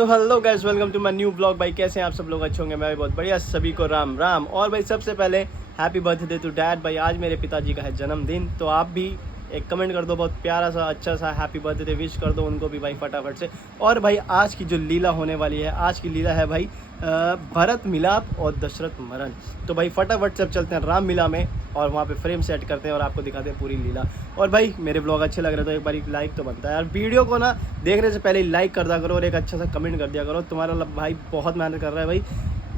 तो hello guys, welcome to my new blog. भाई कैसे हैं आप सब लोग? अच्छे होंगे, मैं भी बहुत बढ़िया। सभी को राम राम। और भाई सबसे पहले हैप्पी बर्थडे टू डैड। भाई आज मेरे पिताजी का है जन्मदिन, तो आप भी एक कमेंट कर दो, बहुत प्यारा सा अच्छा सा हैप्पी बर्थडे विश कर दो उनको भी भाई फटाफट से। और भाई आज की जो लीला होने वाली है, आज की लीला है भाई भरत मिलाप और दशरथ मरण। तो भाई फटाफट से अब चलते हैं राम मिला में और वहाँ पे फ्रेम सेट करते हैं और आपको दिखाते हैं पूरी लीला। और भाई मेरे ब्लॉग अच्छे लग रहे तो एक बार लाइक तो बनता है यार। वीडियो को ना देखने से पहले ही लाइक कर दिया करो और एक अच्छा सा कमेंट कर दिया करो। तुम्हारा भाई बहुत मेहनत कर रहा है भाई,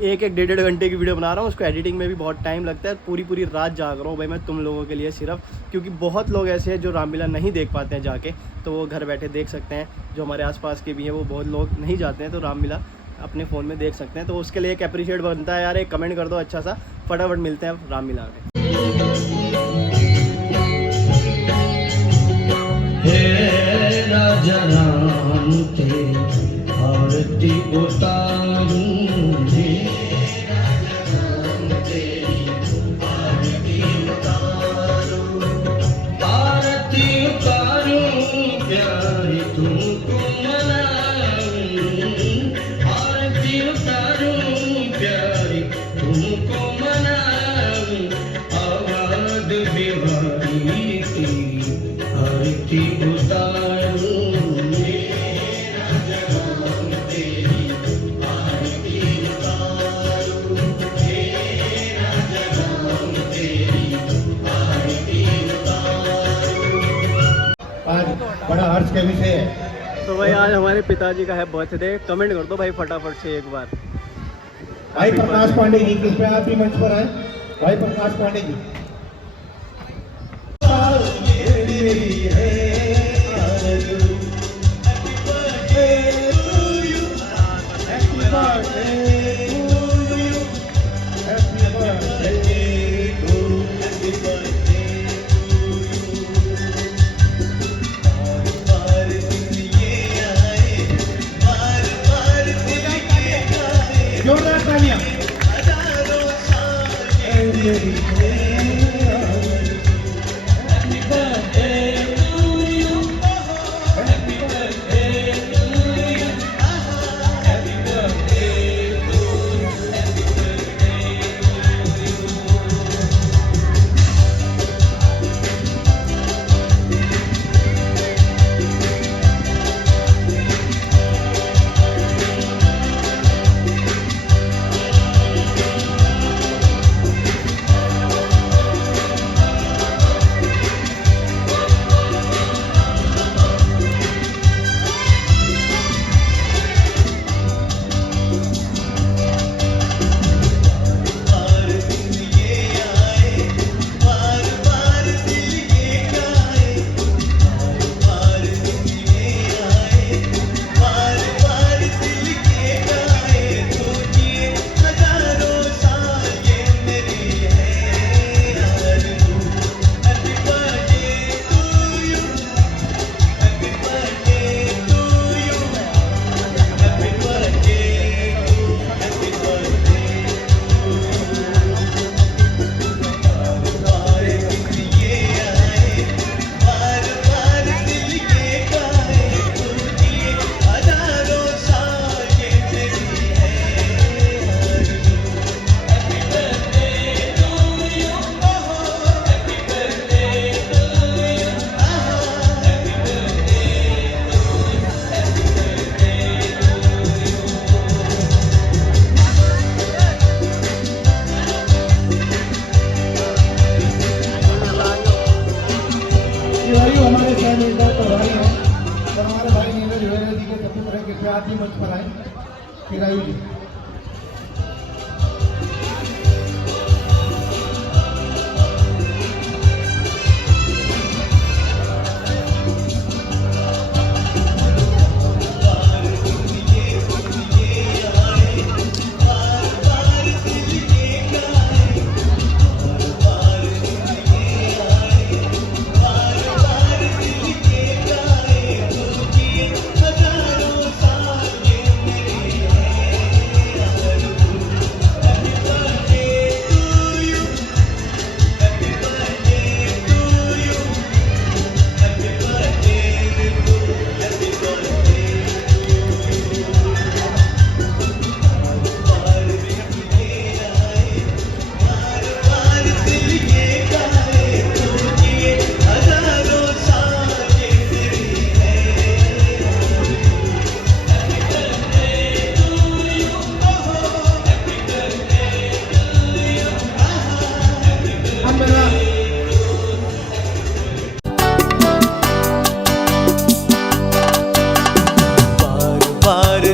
एक एक 1.5 घंटे की वीडियो बना रहा हूँ, उसको एडिटिंग में भी बहुत टाइम लगता है। पूरी पूरी रात जाग रहा हूँ भाई मैं तुम लोगों के लिए सिर्फ, क्योंकि बहुत लोग ऐसे हैं जो रामलीला नहीं देख पाते हैं जाके, तो वो घर बैठे देख सकते हैं। जो हमारे आसपास के भी हैं वो बहुत लोग नहीं जाते हैं, तो रामलीला अपने फ़ोन में देख सकते हैं। तो उसके लिए एक अप्रिशिएट बनता है यार, एक कमेंट कर दो अच्छा सा। फटाफट मिलते हैं रामलीला में। हे राजा राम तेरी आरती उतारूं, हे राजा राम तेरी आरती उतारूं, आरती उतारूं प्यारी तुमको मनाऊं, आरती उतारूं प्यारी तुमको मनाऊं, आवाज़ बिहारी की आरती उतारूं, राजा राम तेरी आरती उतारूं, राजा राम तेरी आरती उतारूं। आज बड़ा हर्ष का विषय है। तो भाई आज हमारे पिताजी का है बर्थडे। कमेंट कर दो भाई फटाफट से एक बार। भाई प्रकाश पांडे जी, कृपया आप भी मंच पर आए। भाई प्रकाश पांडे जी। जोरदार तालियां। हमारे सहमिलता प्रभारी हैं और हमारे भाई नीरज वेरा जी के सपुत्र हैं, कृपया आप भी मंच पर आए। किरायु जी।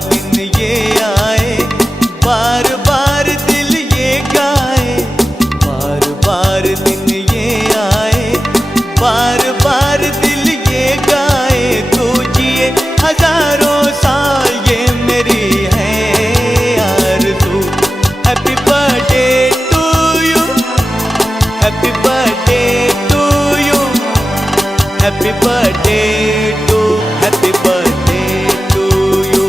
दिन ये आए, बार बार दिल ये गाए, बार बार दिन ये आए, बार बार दिल ये गाए, तू जिए हजारों साल ये मेरी है आरज़ू। Happy birthday to you, happy birthday to you, happy birthday to, happy birthday to you.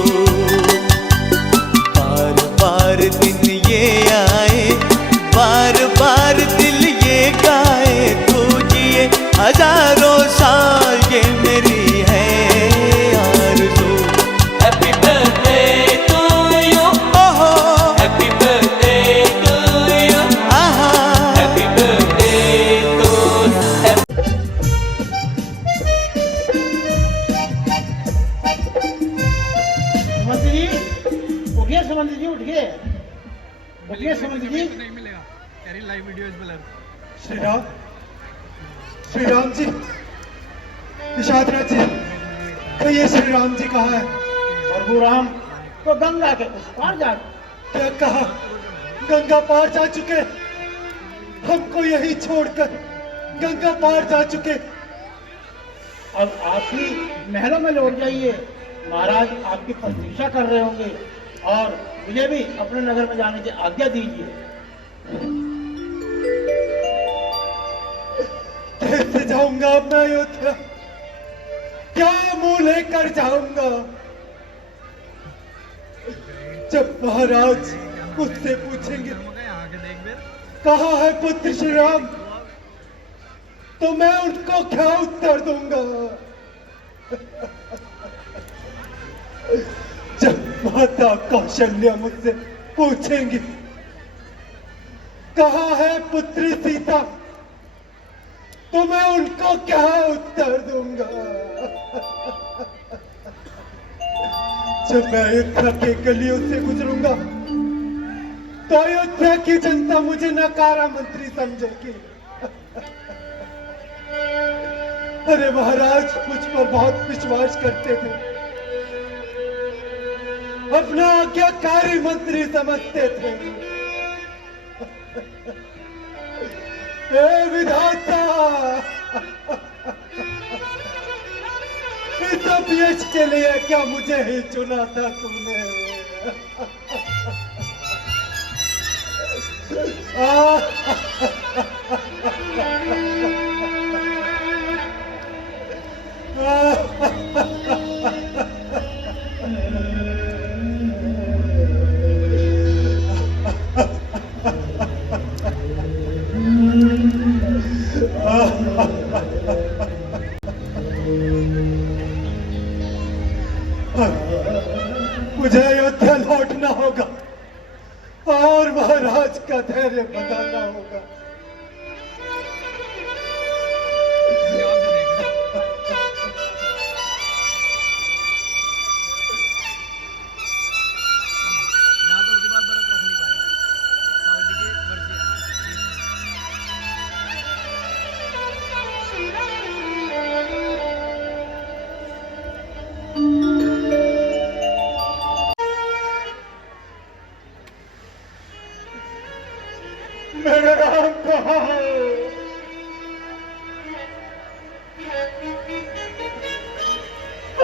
बार बार दिन ये आए, बार बार दिल ये गाए, तू जिए हजारों साल ये मेरी है आरज़ू। हैप्पी बर्थडे टू यू, ओहो हैप्पी बर्थडे टू यू, आहा हैप्पी बर्थडे टू। सुमंत जी उठिए, सुमंत जी उठिए, उठिए सुमंत जी। नहीं मिलेगा, तेरी live video is blur. Shri Ram, Shri Ram ji, Nishadraj ji, तो ये श्री राम जी कहाँ है? प्रभु राम तो गंगा के उस पार जा। क्या कहा? गंगा पार जा चुके, हमको यही छोड़कर गंगा पार जा चुके। अब आप ही महलों में लौट जाइए, महाराज आपकी प्रतीक्षा कर रहे होंगे और मुझे भी अपने नगर में जाने की आज्ञा दीजिए। कैसे जाऊंगा अब मैं अयोध्या? क्या मुंह लेकर जाऊंगा? जब महाराज मुझसे पूछेंगे आगे देख बेर। कहाँ है पुत्र श्री राम, तो मैं उनको क्या उत्तर दूंगा? जब माता कौशल्या मुझसे पूछेंगी कहाँ है पुत्री सीता, तो मैं उनको क्या उत्तर दूंगा? जब मैं अयोध्या के गलियों से गुजरूंगा तो अयोध्या की जनता मुझे नकारा मंत्री समझेगी। अरे महाराज मुझ पर बहुत विश्वास करते थे, अपना आज्ञाकारी मंत्री समझते थे। हे विधाता, इस अपयश के लिए क्या मुझे ही चुना था तुमने? मुझे अयोध्या लौटना होगा और महाराज का धैर्य बनाना होगा। यहाँ तो उसके बाद बर्फ रख नहीं पाएगा। साउथ की बर्फी है मेरे राम कहाँ है?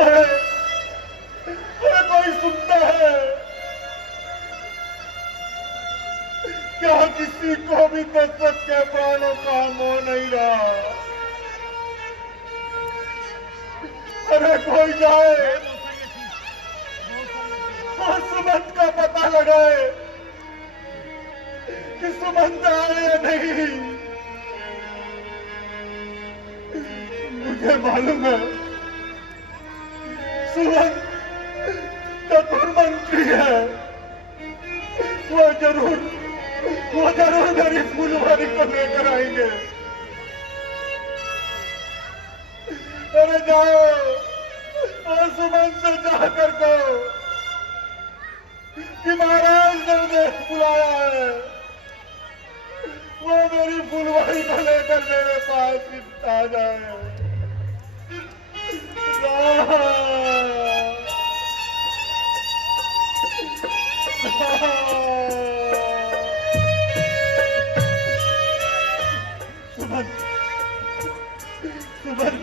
अरे कोई सुनता है क्या? किसी को भी दशरथ के प्राणों का मोह नहीं रहा। अरे कोई जाए और सुमंत का पता लगाए कि सुमंत आए या नहीं। मुझे मालूम है सुमंत चतुर मंत्री है, वो जरूर मेरी फूलवारी को लेकर आएंगे। अरे जाओ और सुमंत से जाकर कहो कि महाराज ने मुझे बुलाया है, वो मेरी फुलवारी को लेकर मेरे पास आ जाए। सुमन, सुमन,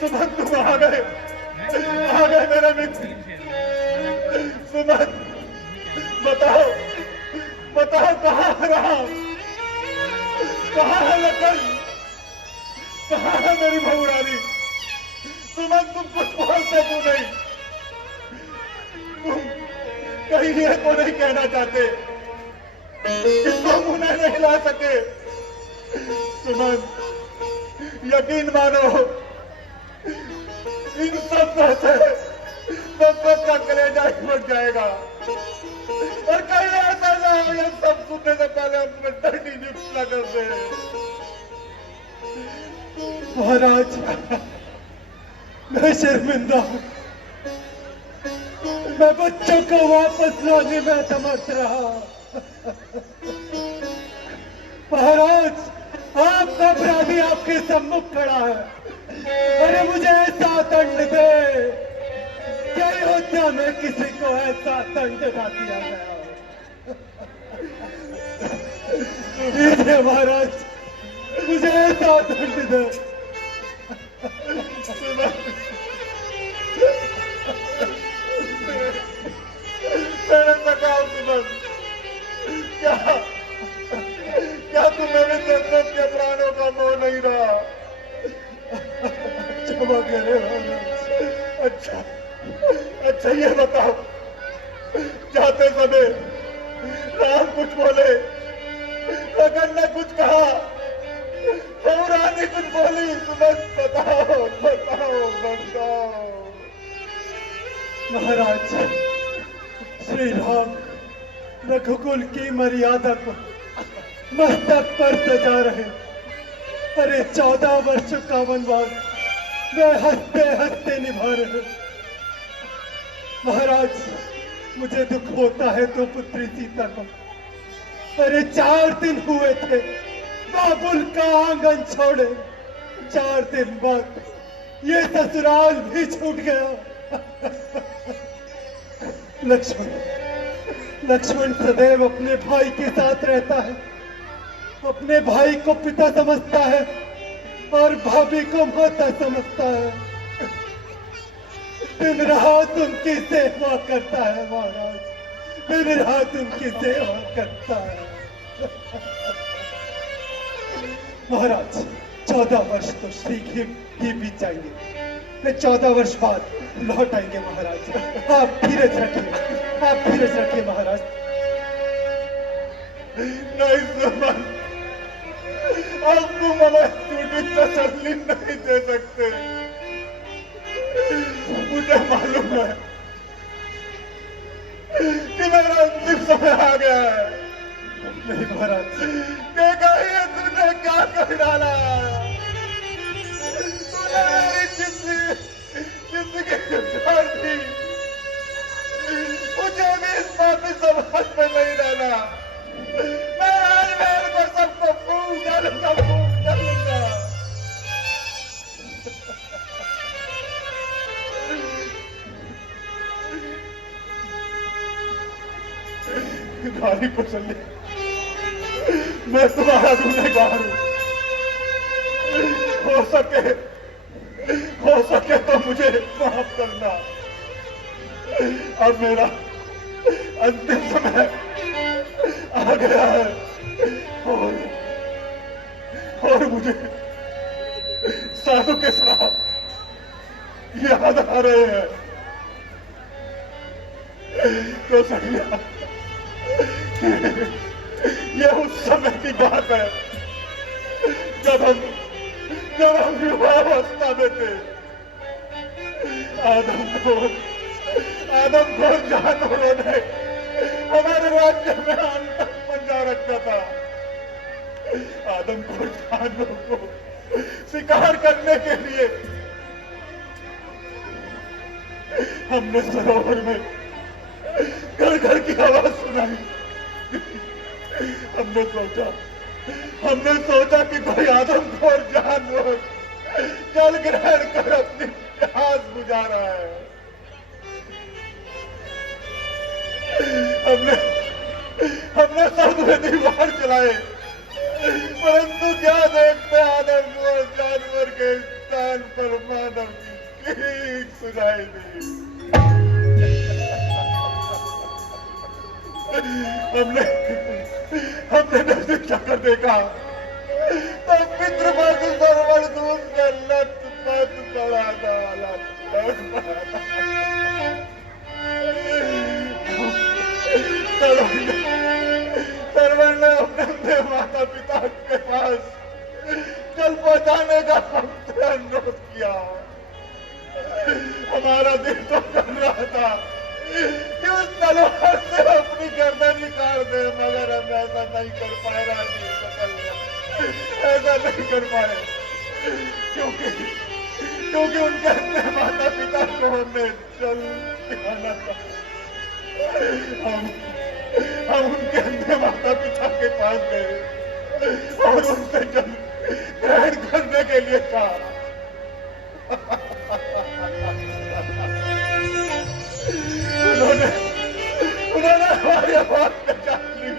सुमन तुम आ गए मेरे मित्र। सुमन, बताओ कहाँ है राम, कहाँ है लखन, कहाँ है मेरी बहू रानी? सुमन तुम कुछ बोलते क्यों नहीं? तुम कहीं ये तो नहीं कहना चाहते कि तुम उन्हें नहीं ला सके? सुमन, यकीन मानो, इन शब्दों से मोहब्बत का कलेजा ही फट जाएगा। और कहीं ऐसा ना हो ये सब सुनने से पहले अपने डंडी नियुक्त न कर दे। महाराज, मैं शर्मिंदा हूं, मैं बच्चों को वापस लाने में समर्थ रहा। महाराज, आपका अपराधी आपके सम्मुख खड़ा है। अरे मुझे ऐसा दंड दे, क्या अयोध्या में किसी को ऐसा दंड ना दिया गया। लीजिए महाराज, मुझे ऐसा दंड दे। मैंने बताओ सुमन, क्या तुम्हें भी दशरथ के प्राणों का मोह नहीं रहा? क्षमा करे महाराज। अच्छा ये बताओ, जाते समय राम कुछ बोले, लखन ने कुछ कहा, बहू रानी कुछ बोली? सुमन बताओ। महाराज, श्री राम रघुकुल की मर्यादा को मस्तक पर सजा रहे। अरे 14 वर्ष का वनवास मैं हंसते हंसते निभा रहे। महाराज, मुझे दुख होता है तो पुत्री सीता को। अरे 4 दिन हुए थे बाबुल का आंगन छोड़े, 4 दिन बाद ये ससुराल भी छूट गया। लक्ष्मण सदैव अपने भाई के साथ रहता है, अपने भाई को पिता समझता है और भाभी को माता समझता है। दिन रात उनकी सेवा करता है महाराज, दिन रात उनकी सेवा करता है। महाराज, 14 वर्ष तो शीघ्र ही बीत जाएंगे, मैं 14 वर्ष बाद लौट आएंगे महाराज। आप धीरज रखिए महाराज। नहीं सुमन, अब तुम हमें झूठी तसल्ली नहीं दे सकते। मुझे मालूम है कि मेरा अंतिम समय आ गया है। नहीं महाराज, देखा ही तूने क्या कर डाला। तूने मेरी जिंदगी उजाड़ दी, मुझे भी इस पापी समाज में नहीं डाला। मैं राजमहल को सबको फूंक डालूंगा। गाली को चले, मैं तुम्हारा गुनहगार हूं। हो सके तो मुझे माफ करना। अब मेरा अंतिम समय आ गया है और मुझे साधु के श्राप याद आ रहे हैं। तो सहिया, ये उस समय की बात है जब हम युवावस्था में थे। आदमखोर जानवरों ने हमारे राज्य में आतंक मंजा रखा था। आदमखोर जानवरों को शिकार करने के लिए हमने सरोवर में घर घर की आवाज सुनाई। हमने सोचा कि कोई आदमखोर जानवर जल ग्रहण कर अपनी प्यास बुझा रहा है। हमने हमने सब में दीवार चलाए, परंतु क्या देखते आदम और जानवर के स्थान पर मानव की चीख सुनाई दी। हमने हमने नजदीक जाकर देखा तो पितृपक्ष सरवण दूध का लत पत बड़ा डाला सरवण ने अपने माता पिता के पास जल पहुंचाने का हमसे अनुरोध किया। हमारा दिल तो कर रहा था कि उस तलवार से अपनी गर्दन निकाल दे, मगर हम ऐसा नहीं कर पाए। राजी ऐसा नहीं कर पाए क्योंकि उनके अपने माता पिता को हमने जल पिलाना था। हम उनके अपने माता पिता के पास गए और उनसे जल ग्रहण करने के लिए कहा। उन्होंने हमारी आवाज पहचान ली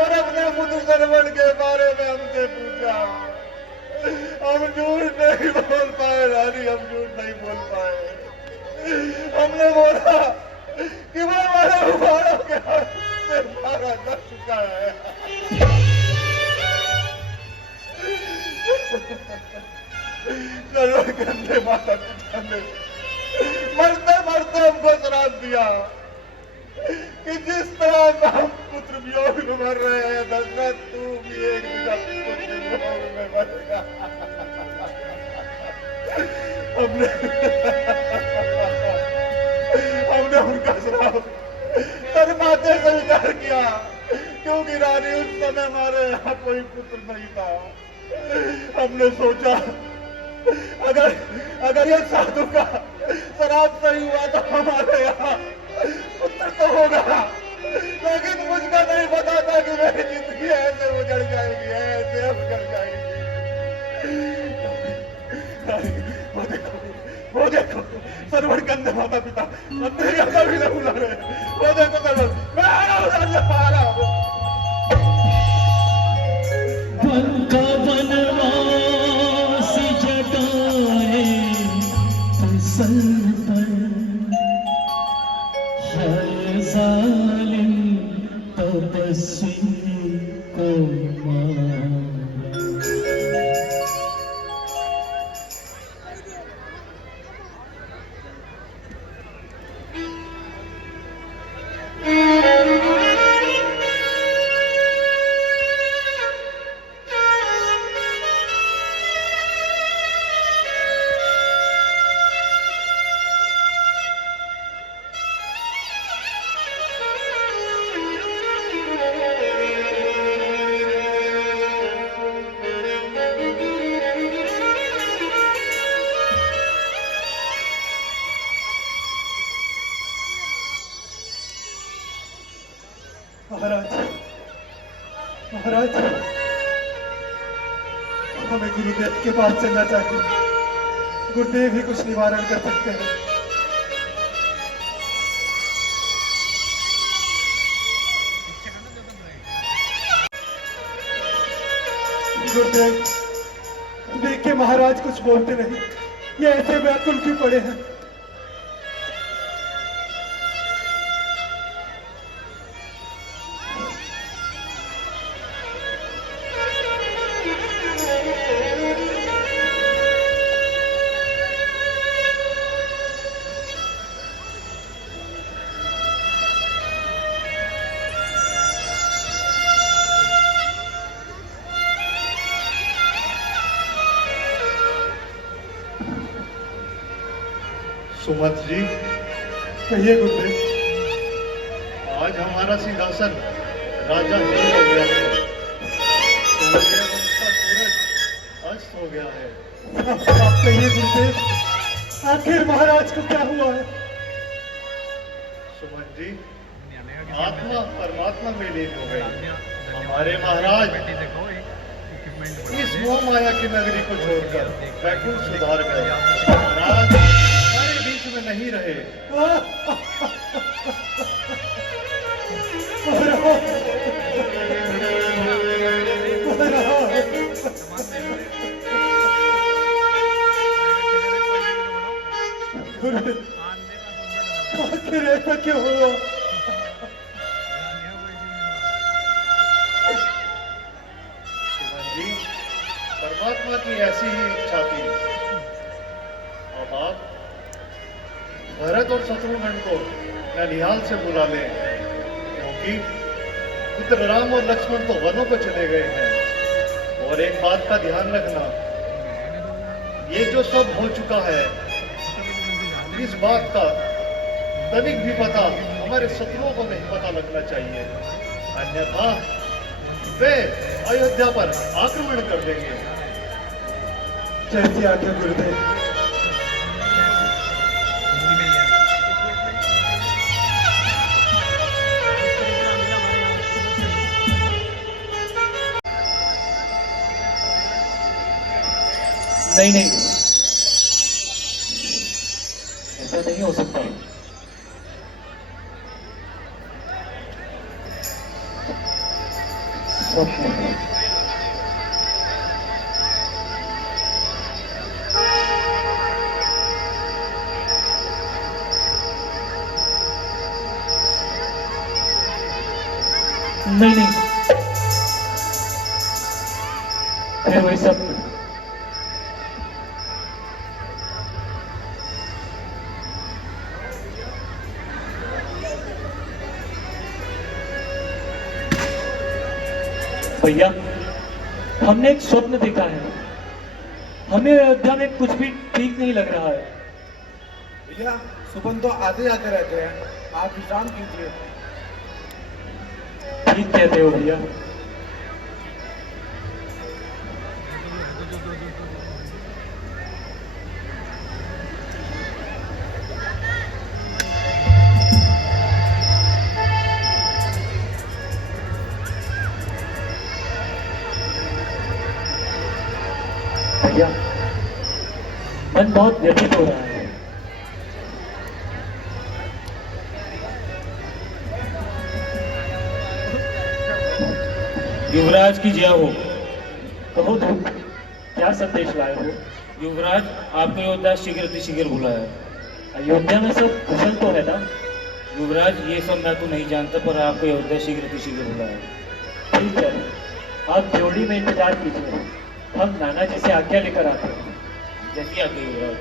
और अपने पुत्र सरवण के बारे में हमसे पूछा। हम झूठ नहीं बोल पाए रानी, हम झूठ नहीं बोल पाए। हमने बोला कि वो हमारे उबारों के हाथ से मारा जा चुका है। सरवण के अंधे माता पिता ने मरते मरते हमको श्राप दिया कि जिस तरह हम पुत्र वियोग में मर रहे हैं, दशरथ तू भी एक दिन पुत्र वियोग में मरेगा। हमने उनका श्राप सर माथे स्वीकार किया, क्योंकि रानी उस समय हमारे यहाँ कोई पुत्र नहीं था। हमने सोचा अगर ये साधु का शराब सही हुआ तो हमारे यहाँ पुत्र तो होगा, लेकिन मुझको नहीं पता था कि मेरी जिंदगी ऐसे उजड़ जाएगी, ऐसे उजड़ जाएगी। वो देखो सरवण के अंदर माता पिता अंदर आता भी नहीं बुला रहे। वो देखो सरवण, मैं आ रहा हूँ। का वनवासी जटाए फसल पर है जालिम तपस्वी को मारा। महाराज हमें गुरुदेव के पास चलना चाहिए। गुरुदेव ही कुछ निवारण कर सकते हैं। गुरुदेव देखिए, महाराज कुछ बोलते नहीं, ये ऐसे व्याकुल क्यों पड़े हैं? सुमत जी, कहिए गुरुदेव। आज हमारा सिंहासन राजा ही हो गया है। सूर्य वंश का सूरज अस्त हो गया है। आप कहिए गुरुदेव, आखिर महाराज को क्या हुआ है? सुमन जी, आत्मा परमात्मा में लीन हो गई। हमारे महाराज इस मोह माया की नगरी को छोड़कर वैकुंठ सुधार गए। महाराज हमारे बीच में नहीं रहे। हो। सुमन जी, परमात्मा की ऐसी ही इच्छा थी। अब आप भरत और शत्रुघ्न को ननिहाल से बुला लें, क्योंकि पुत्र राम और लक्ष्मण तो वनों को चले गए हैं। और एक बात का ध्यान रखना, ये जो सब हो चुका है, इस बात का तनिक भी पता हमारे शत्रुओं को नहीं पता लगना चाहिए, अन्यथा वे अयोध्या पर आक्रमण कर देंगे। जैसी आज्ञा गुरुदेव। हिंदी में ही है। नहीं नहीं, ऐसा नहीं हो सकता। स्वप्न है। नहीं नहीं, फिर वही सब भैया, हमने एक स्वप्न देखा है। हमें अयोध्या में कुछ भी ठीक नहीं लग रहा है। भैया, सुपन तो आते जाते रहते हैं, आप विश्राम कीजिए। ठीक कहते हो भैया। भैया, मन बहुत व्यथित हो रहा है। युवराज की जय हो। कहो तो क्या संदेश लाए हो? युवराज, आपको योद्धा शीघ्र अतिशीघ्र बुलाया। अयोध्या में सब कुशल तो है ना? युवराज, ये सब मैं तो नहीं जानता, पर आपको योद्धा शीघ्र अतिशीघ्र बुलाया। ठीक है, आप ड्योढ़ी में इंतजार कीजिए, हम नाना जी से आज्ञा लेकर आते हैं। जैसी आज्ञा युवराज।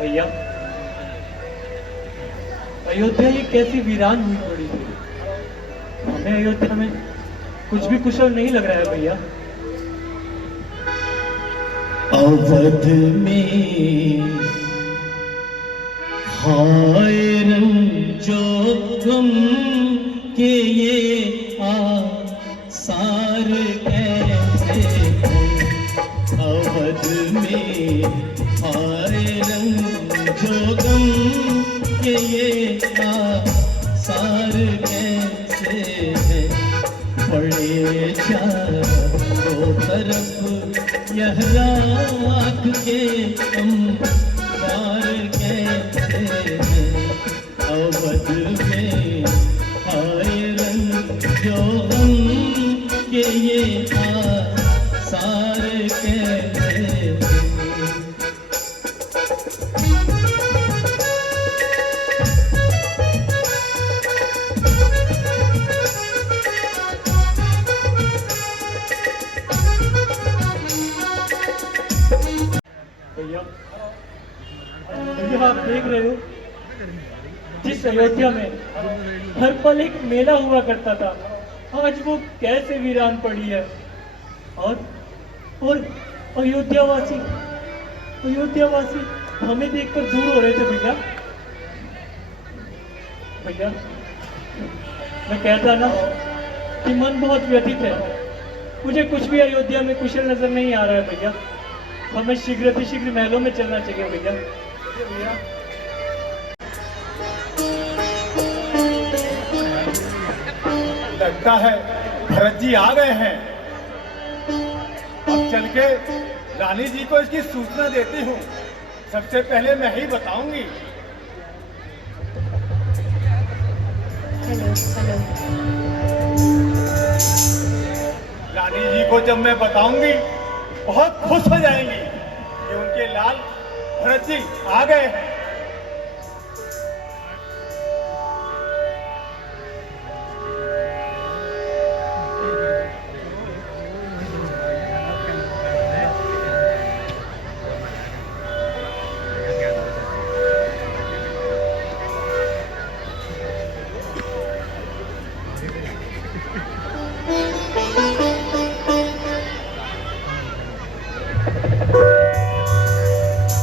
भैया, अयोध्या ये कैसी वीरान हुई पड़ी है। हमें अयोध्या में कुछ भी कुशल नहीं लग रहा है भैया। अवध में हाय रंजो गम के ये आसार कैसे हैं। अवध में हाय रंजो गम के ये आसार कैसे हैं। पड़े चारों तरफ यह राख के अंबार कैसे हैं। अवध में हाय रंजो गम के ये आसार कैसे हैं। भैया, भैया आप देख रहे हो, जिस अयोध्या में हर पल एक मेला हुआ करता था, आज वो कैसे वीरान पड़ी है। और अयोध्यावासी हमें देखकर दूर हो रहे थे भैया। भैया, मैं कहता ना कि मन बहुत व्यथित है। मुझे कुछ भी अयोध्या में कुशल नजर नहीं आ रहा है भैया। हमें शीघ्र अतिशीघ्र महलों में चलना चाहिए भैया। लगता है भरत जी आ गए हैं। अब चल के रानी जी को इसकी सूचना देती हूँ। सबसे पहले मैं ही बताऊंगी। रानी जी को जब मैं बताऊंगी बहुत खुश हो जाएंगी कि उनके लाल भरत जी आ गए हैं।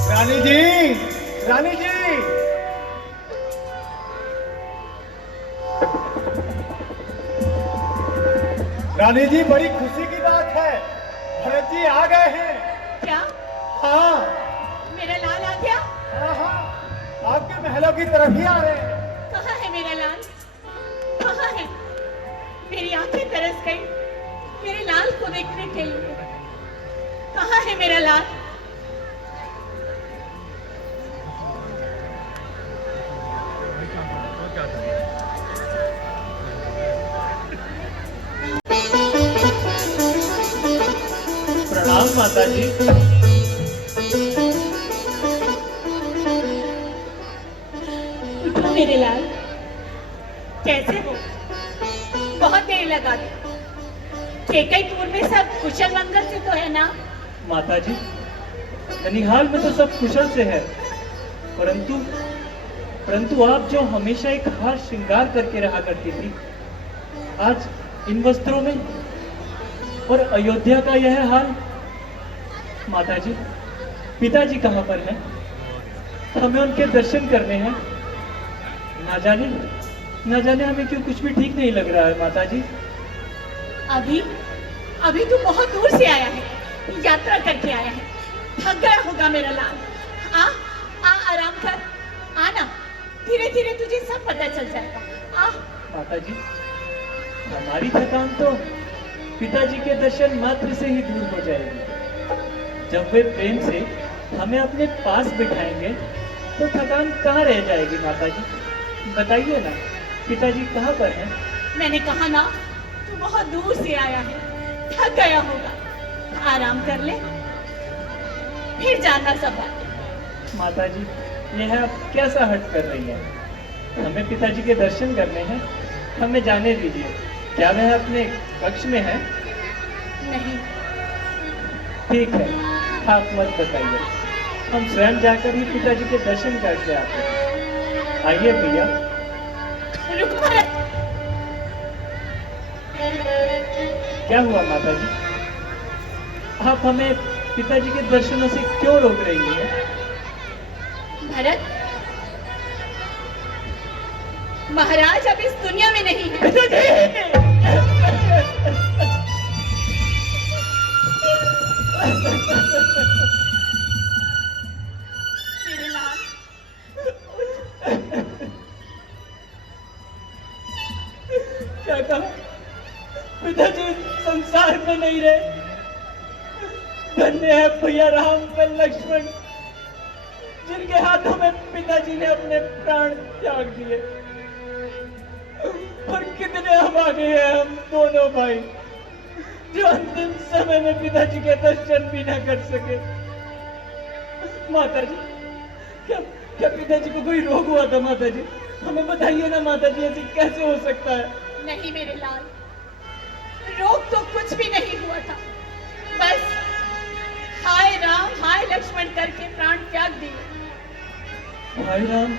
रानी जी, रानी जी, रानी जी, बड़ी खुशी की बात है, भरत जी आ गए हैं। क्या? हाँ मेरा लाल आ गया? हाँ हाँ, आपके महलों की तरफ ही आ रहे हैं। कहाँ है मेरा लाल? कहाँ है? मेरी आंखें तरस गई मेरे लाल को देखने के लिए। कहाँ है मेरा लाल? प्रणाम माता जी। उठो मेरे लाल, कैसे हो? बहुत देर लगा दी। केकईपुर में सब कुशल मंगल से तो है ना? माता जी, ननिहाल में तो सब कुशल से है, परंतु परंतु आप जो हमेशा एक हार श्रृंगार करके रहा करती थी, आज इन वस्त्रों में और अयोध्या का यह हाल। माता जी, पिताजी कहाँ पर हैं? हमें उनके दर्शन करने हैं। ना जाने हमें क्यों कुछ भी ठीक नहीं लग रहा है माता जी। अभी तू बहुत दूर से आया है, यात्रा करके आया है, थक गया होगा मेरा लाल। आ आराम कर, आना, धीरे धीरे तुझे सब पता चल जाएगा। आ माता जी, हमारी थकान तो पिताजी के दर्शन मात्र से ही दूर हो जाएगी। जब वे प्रेम से हमें अपने पास बिठाएंगे तो थकान कहाँ रह जाएगी। माता जी, बताइए ना, पिताजी कहाँ पर हैं? मैंने कहा ना, तू बहुत दूर से आया है, थक गया होगा, आराम कर ले, फिर जानना सब बातें। माता जी, यह आप कैसा हट कर रही हैं? हमें पिताजी के दर्शन करने हैं, हमें जाने दीजिए। क्या वह अपने कक्ष में है? नहीं। ठीक है, आप मत बताइए, हम स्वयं जाकर ही पिताजी के दर्शन करके आते हैं। आइए भैया। रुक भरत। क्या हुआ माता जी? आप हमें पिताजी के दर्शनों से क्यों रोक रही हैं? भरत, महाराज अब इस दुनिया में नहीं है। मेरे लाल, क्या कहा? पिताजी संसार में नहीं रहे। धन्य है भैया राम व लक्ष्मण, जिनके हाथों में पिताजी ने अपने प्राण त्याग दिए। और कितने अभागे हैं हम दोनों भाई, जो अंतिम समय में पिताजी के दर्शन भी न कर सके। माता जी, क्या पिताजी को कोई रोग हुआ था? माता जी, हमें बताइए ना माता जी, ऐसे कैसे हो सकता है? नहीं मेरे लाल, रोग तो कुछ भी नहीं हुआ था, बस हाय राम हाय लक्ष्मण करके प्राण त्याग दिए। हाय राम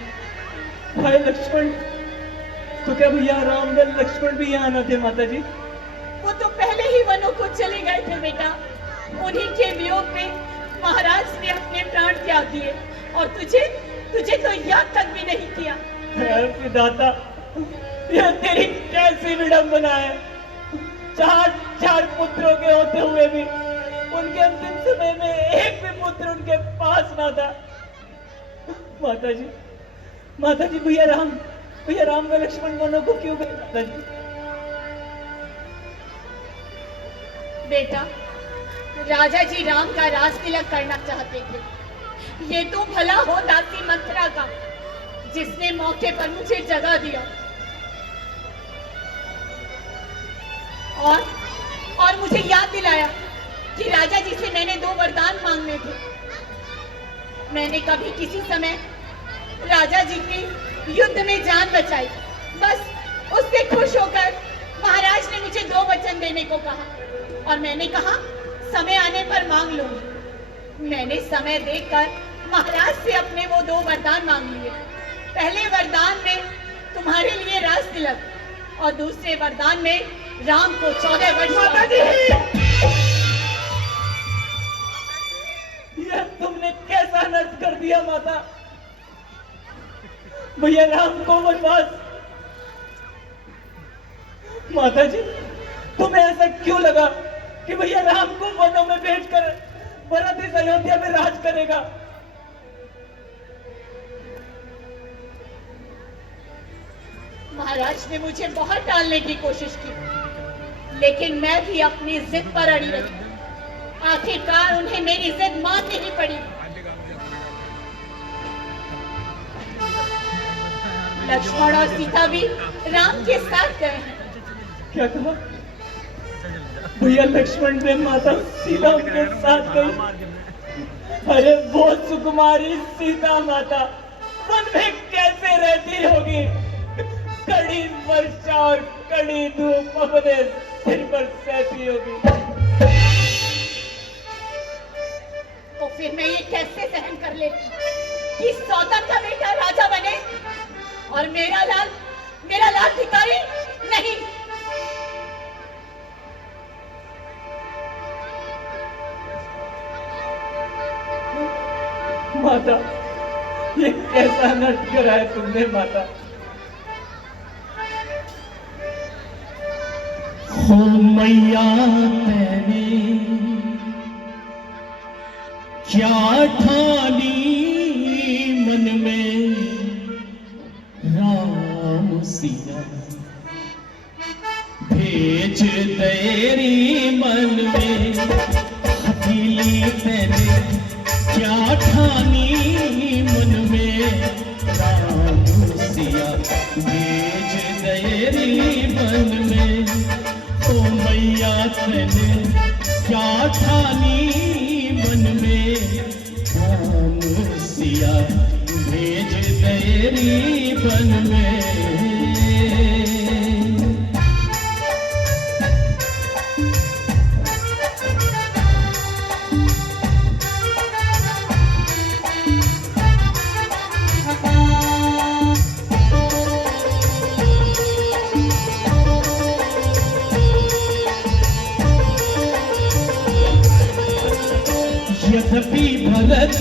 हाय लक्ष्मण, तो क्या भैया राम व लक्ष्मण भी यहाँ न थे? माता जी, वो तो पहले ही वनों को चले गए थे बेटा। उन्हीं के वियोग में महाराज ने अपने प्राण त्याग दिए, और तुझे तो याद तक भी नहीं किया। हे विधाता, यह तेरी कैसी विडंबना है। चार पुत्रों के होते हुए भी उनके अंतिम समय में एक भी पुत्र उनके पास ना था। माता जी, भैया राम व लक्ष्मण वनों को क्यों गए? माता जी, बेटा, राजा जी राम का राज तिलक करना चाहते थे। ये तो भला हो दासी मंथरा का, जिसने मौके पर मुझे जगह दिया और मुझे याद दिलाया कि राजा जी से मैंने 2 वरदान मांगने थे। मैंने कभी किसी समय राजा जी की युद्ध में जान बचाई, बस उससे खुश होकर महाराज ने मुझे 2 वचन देने को कहा और मैंने कहा समय आने पर मांग लूंगी। मैंने समय देखकर महाराज से अपने वो 2 वरदान मांग लिए। पहले वरदान में तुम्हारे लिए राज तिलक और दूसरे वरदान में राम को 14 वर्ष। यह तुमने कैसा नष्ट कर दिया माता। भैया राम को वनवास। माता जी, तुम्हें ऐसा क्यों लगा कि भैया राम को वनों में भेजकर भरत इस अयोध्या में राज करेगा? महाराज ने मुझे बहुत टालने की कोशिश की, लेकिन मैं भी अपनी जिद पर अड़ी रही। आखिरकार उन्हें मेरी जिद माननी ही पड़ी। लक्ष्मण और सीता भी राम के साथ गए हैं। क्या कहा? भैया लक्ष्मण ने माता सीता के साथ गई। अरे वो सुकुमारी सीता माता वन में कैसे रहती होगी? कड़ी वर्षा और कड़ी धूप अपने सिर पर सहती होगी। तो फिर मैं ये कैसे सहन कर लेती कि सौतन का बेटा राजा बने और मेरा लाल भिखारी नहीं। माता, ये कैसा नष्ट करा है तुमने माता। हो मैया मैंने क्या ठानी मन में, राम सिया भेज तेरी मन में। हथेली तेरे क्या ठानी मन में, राम सिया भेज तेरी मन में। ओ मैया तेने क्या ठानी मन में, राम सिया भेज तेरी मन में। यद्यपि भरत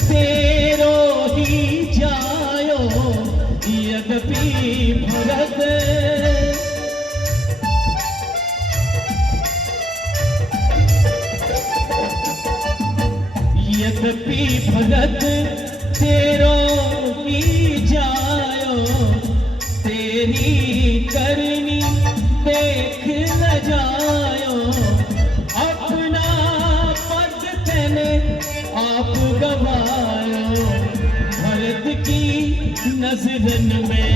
तेरो ही जायो, यद्यपि भरत यद्यपि भरत तेरो ही जायो, तेरी करनी देख न जायो। अपना पद तेने आप गवायो, भरत की नजरन में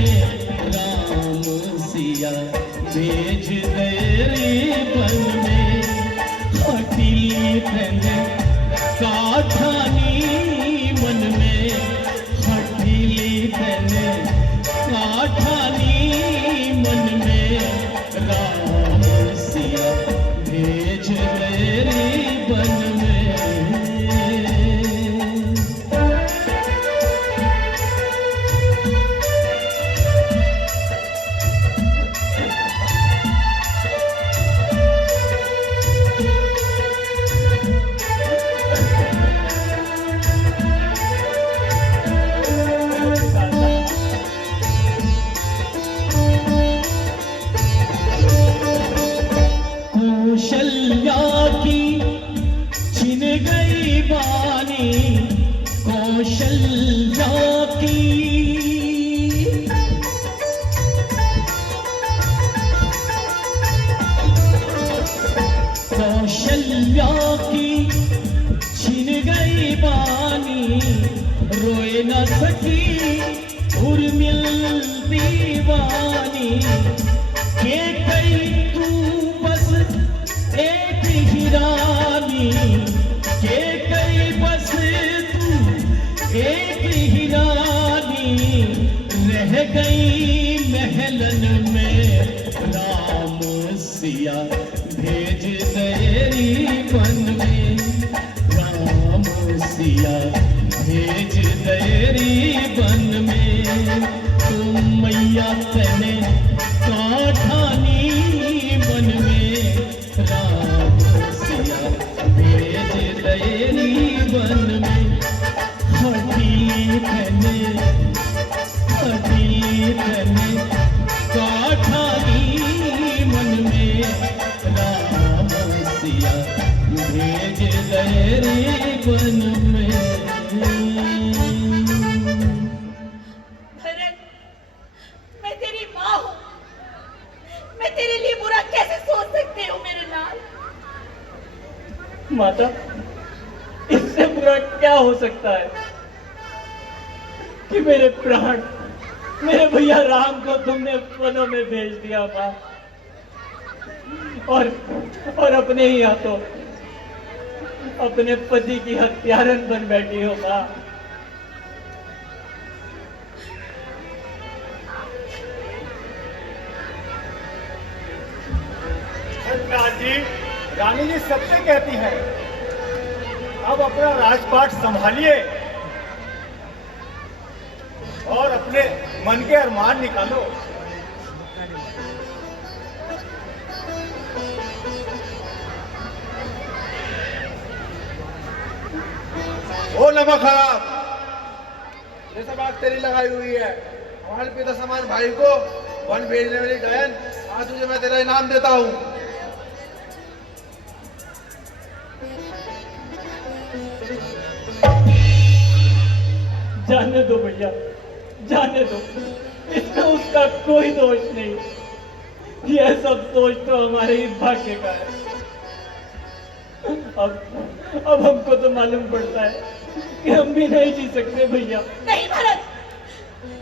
राम सिया भेज तेरे बन में। हटीली तेने काठानी मन में, हटीली तेने काठानी मन में, राम सिया भेज तेरे बन में। कौशल्या की छिन गई बानी, कौशल्या की कौशल्या रोए न सकी उर्मिल दीवानी के कई तू बस एक ही रानी के कई बस तू एक ही रानी रह गई महलन में राम सिया भेज तेरी बन में राम सिया भेज तेरी बन में तुम मैया तने काठानी बन में राम सिया भेज तेरी बन में हटी तने काठानी मन में राम सिया भेज तेरी बन में। भरत, मैं तेरी माँ हूँ, मैं तेरे लिए बुरा कैसे सोच सकती हूँ मेरे लाल। माता, इससे बुरा क्या हो सकता है कि मेरे प्राण, मेरे भैया राम को तुमने वनों में भेज दिया माँ, और अपने ही हाथों अपने पति की हत्यारन बन बैठी हो माँ। जी, रानी जी सत्य कहती है। अब अपना राजपाट संभालिए और अपने मन के अरमान निकालो। ओ नमक खराब, ये सब आग तेरी लगाई हुई है। हमारे पिता समान भाई को वन भेजने वाली डायन, आज तुझे मैं तेरा इनाम देता हूँ। जाने दो भैया, जाने दो, इसमें उसका कोई दोष नहीं। यह सब दोष तो हमारे ही भाग्य का है। अब हमको तो मालूम पड़ता है कि हम भी नहीं जी सकते भैया। नहीं भरत,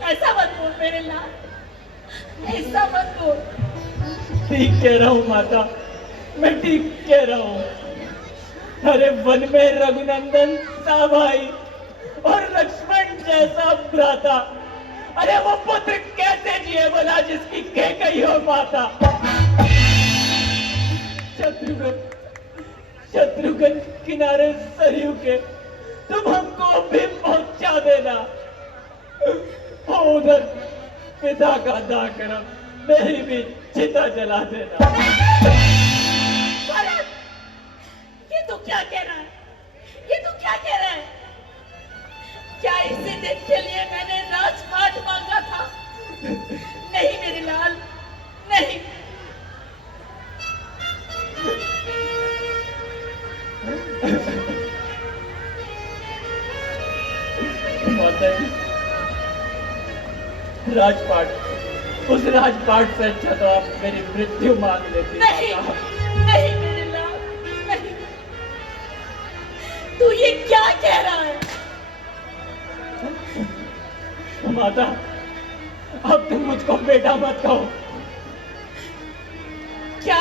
ऐसा मत बोल मेरे लाल, ऐसा मत बोल। ठीक कह रहा हूँ माता, मैं ठीक कह रहा हूँ। अरे वन में रघुनंदन सा भाई और लक्ष्मण जैसा भ्राता, अरे वो पुत्र कैसे जिए बोला जिसकी कैकई हो माता। शत्रुघ्न किनारे सरयू के तुम हमको भी पहुंचा देना। उधर पिता का दाह करम मेरी भी चिता जला देना। भरत, ये तू क्या कह रहा है? ये तू क्या कह रहा है? क्या इसी दिन के लिए मैंने राजपाट मांगा था? नहीं मेरे लाल, नहीं। माता जी, राजपाट, उस राजपाट से अच्छा तो आप मेरी मृत्यु मांग लेती। नहीं, नहीं मेरे लाल, नहीं। तू ये क्या कह रहा है? माता, अब तुम मुझको बेटा मत कहो। क्या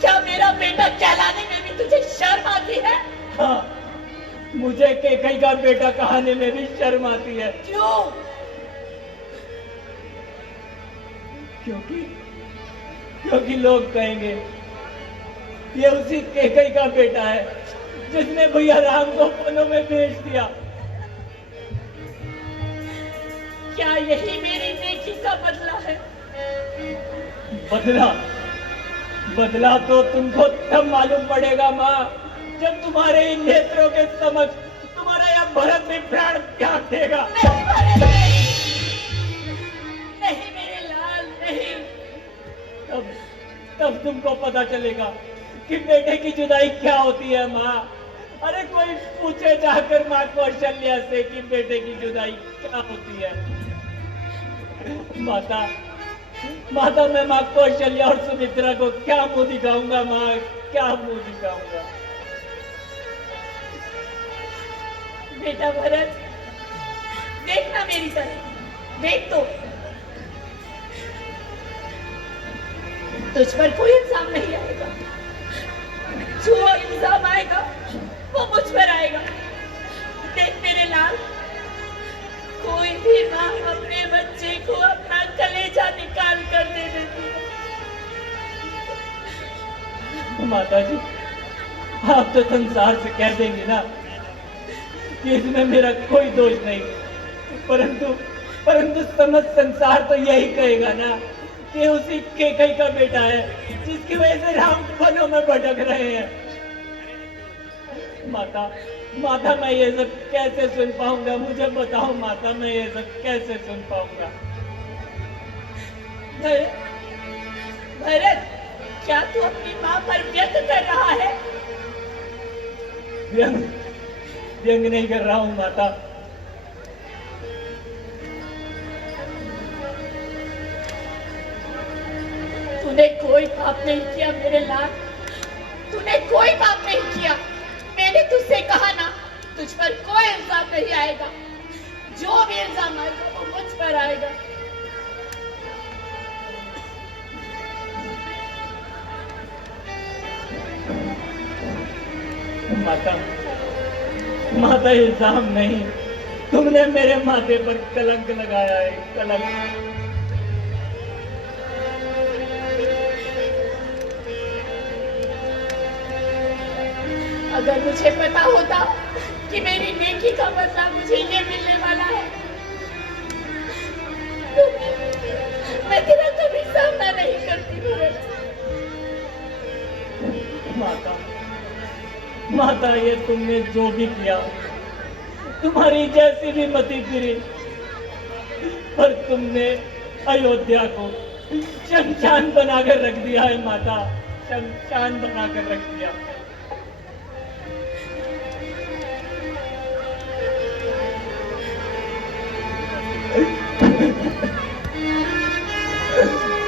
क्या मेरा बेटा कहलाने में भी तुझे शर्म आती है? हाँ, मुझे कैकई का बेटा कहने में भी शर्म आती है। क्यों? क्योंकि लोग कहेंगे ये उसी कैकई का बेटा है जिसने भैया राम को वनों में भेज दिया। क्या यही मेरी नेकी का बदला है? बदला तो तुमको तब मालूम पड़ेगा माँ, जब तुम्हारे इन नेत्रों के समक्ष तुम्हारा यह भरत भी प्राण त्याग देगा। नहीं भरत, नहीं, नहीं मेरे लाल, नहीं। तब तुमको पता चलेगा कि बेटे की जुदाई क्या होती है माँ। अरे कोई पूछे जाकर माँ कौशल्या से कि बेटे की जुदाई क्या होती है। माता मैं माँ कौशल्या और सुमित्रा को क्या मुंह दिखाऊंगा माँ, क्या मुंह दिखाऊंगा। बेटा भरत, देखना मेरी तरफ, देख तो तुझ पर कोई इल्जाम नहीं आएगा। जो इल्जाम आएगा वो मुझ पर आएगा। देख मेरे लाल, कोई भी माँ अपने बच्चे को अपना कलेजा निकाल कर दे देती है। माता जी, आप तो संसार से कह देंगे ना कि इसमें मेरा कोई दोष नहीं, परंतु समस्त संसार तो यही कहेगा ना कि उसी केकई का बेटा है जिसकी वजह से राम वनों में भटक रहे हैं। माता मैं ये सब कैसे सुन पाऊंगा? मुझे बताओ माता, मैं ये सब कैसे सुन पाऊंगा? भरत, क्या तू अपनी माँ पर व्यंग कर रहा है? व्यंग नहीं कर रहा हूँ माता। तूने कोई पाप नहीं किया मेरे लाल, तूने कोई पाप नहीं किया। मैंने तुझसे कहा ना, तुझ पर कोई इल्जाम नहीं आएगा। जो भी इल्जाम आएगा वो मुझ पर आएगा। माता इल्जाम नहीं, तुमने मेरे माथे पर कलंक लगाया है, कलंक। अगर मुझे पता होता कि मेरी नेकी का बदला मुझे ये मिलने वाला है तो मैं तेरा कभी सामना नहीं करती। भरत, माता ये तुमने जो भी किया, तुम्हारी जैसी भी मति फिरी, पर तुमने अयोध्या को शमशान बनाकर रख दिया है माता, शमशान बनाकर रख दिया।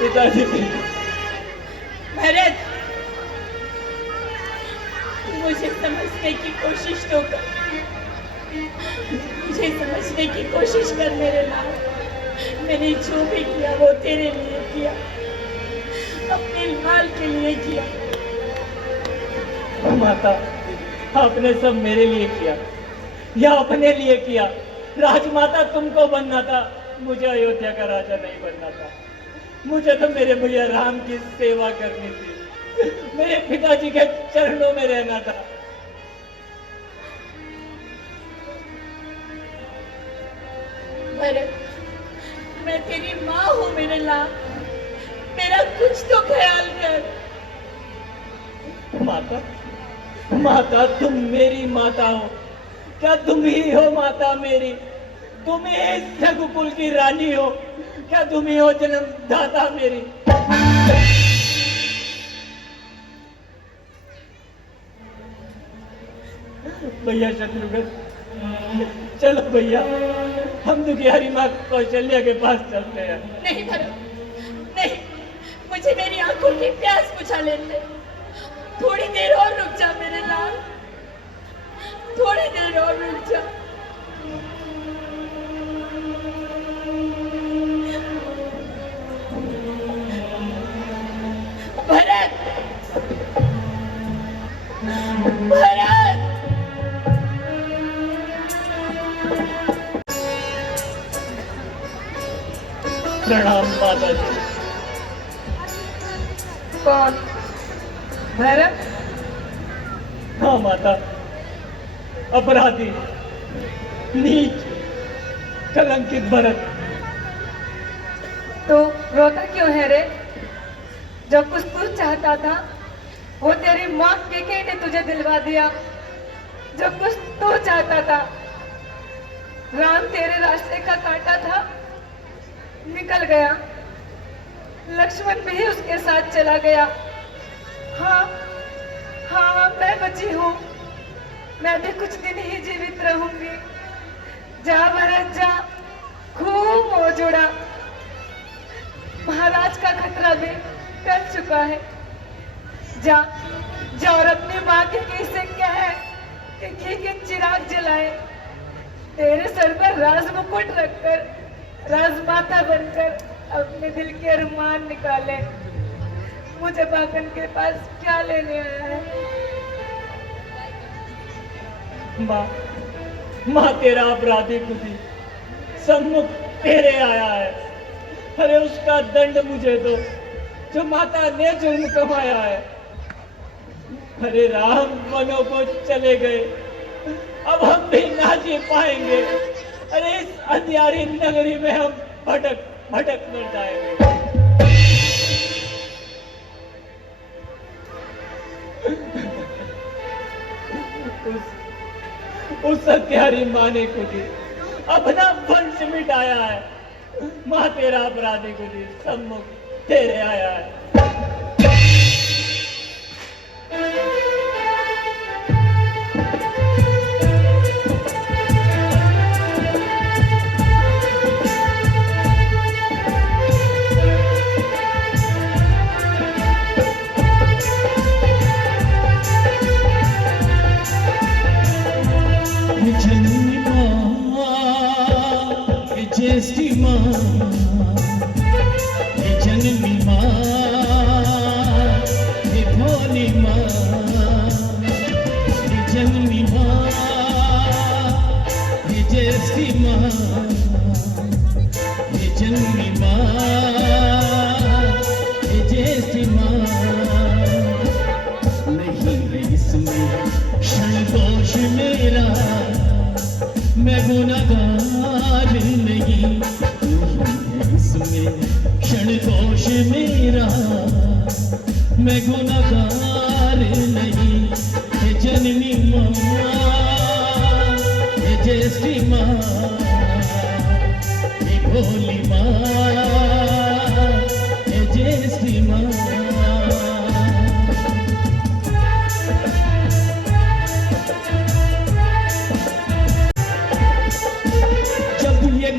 पिताजी, भरत, मुझे समझने की कोशिश तो कर, मुझे समझने की कोशिश कर मेरे लाल। मैंने जो भी किया वो तेरे लिए किया, अपने लाल के लिए किया। माता, आपने सब मेरे लिए किया या अपने लिए किया? राजमाता तुमको बनना था, मुझे अयोध्या का राजा नहीं बनना था। मुझे तो मेरे भैया राम की सेवा करनी थी, मेरे पिताजी के चरणों में रहना था। भरत, मैं तेरी माँ हूँ मेरे लाल, मेरा कुछ तो ख्याल कर। माता तुम मेरी माता हो, क्या तुम ही हो माता मेरी? तुम ही इस रघुकुल की रानी हो, क्या तुम ही हो जन्मदाता मेरी? भैया शत्रुघ्न, चलो भैया, हम दुखियारी माँ कौशल्या के पास चलते हैं। नहीं भरत, नहीं, मुझे मेरी आंखों की प्यास बुझा लेने। थोड़ी देर और रुक जा मेरे लाल, थोड़ी देर और रुक जा। भरत, भरत, प्रणाम माता जी। कौन? भरत? हाँ माता, अपराधी, नीच, कलंकित भरत। तो रोता क्यों है रे? जो कुछ तू चाहता था वो तेरी मौत केके ने तुझे दिलवा दिया। जो कुछ तू चाहता था, राम तेरे रास्ते का कांटा था, निकल गया। लक्ष्मण भी उसके साथ चला गया। हाँ हाँ, मैं बची हूँ, मैं भी कुछ दिन ही जीवित रहूंगी। जा भरत जा, खूब हो जुड़ा। महाराज का खतरा भी टल चुका है। जा जा और अपनी माँ के से कह कि घी के चिराग जलाए। तेरे सर पर राज मुकुट रखकर, राजमाता बनकर अपने दिल के अरमान निकाले। मुझे बाकन के पास क्या लेने आया है? माँ, माँ तेरा अपराधी खुदी सम्मुख तेरे आया है। अरे उसका दंड मुझे दो जो माता ने जुर्म कमाया है। अरे राम वनों को चले गए, अब हम भी ना जी पाएंगे। अरे इस अंधियारी नगरी में हम भटक भटक मर जाएंगे। उस हत्यारी माँ ने खुदी अपना वंश मिटाया है। माँ तेरा अपराधी खुदी सम्मुख तेरे आया है। जननी माँ, ज्येष्ठी माँ, जननी माँ, भोली माँ, जननी माँ, ज्येष्ठी माँ, जननी माँ, ज्येष्ठी माँ। नहीं है इसमें क्षण दोष मेरा, मैं गुनहगार नहीं। है इसमें क्षण दोष मेरा, मैं गुनहगार नहीं। हे जननी माँ, हे ज्येष्ठी माँ, हे भोली माँ, हे ज्येष्ठी माँ।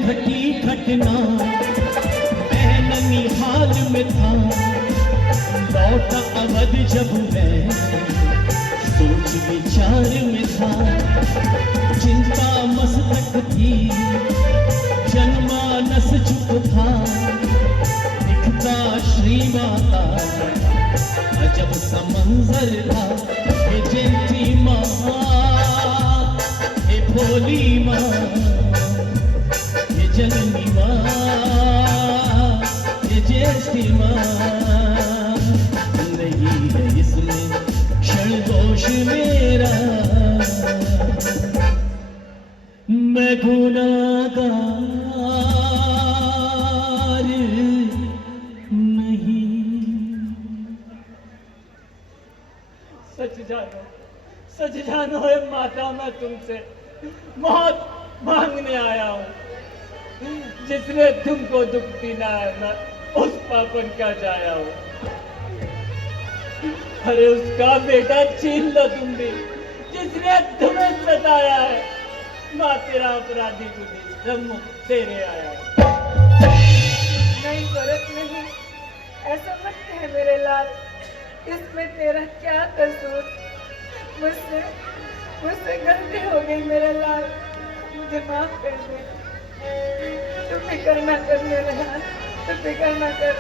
घटी घटना मैं ननिहाल में था, लौटा अवध जब मैं सोच विचार में था। चिंता मस्तक थी, जनमानस चुप था, दिखता श्री माता अजब समंजर था। हे जयंती माँ, हे भोली माँ, जननी माँ, ये ज्येष्ठी माँ। नहीं है इसमें क्षण दोष मेरा, मैं गुनहगार नहीं। सच जानो है माता, मैं तुमसे मौत मांगने आया हूँ। जिसने तुमको दुख दीना है, मैं उस पापन का जाया हूँ। अरे उसका बेटा छीन लो तुम भी, जिसने तुम्हें सताया है। माँ तेरा अपराधी खुदी सम्मुख तेरे आया है। नहीं भरत नहीं, ऐसा मत कह मेरे लाल। इसमें तेरा क्या कसूर? मुझसे गलती हो गई मेरे लाल, मुझे माफ कर दे। तुम फिक्र ना कर मेरे लाल, तुम फिक्र ना कर।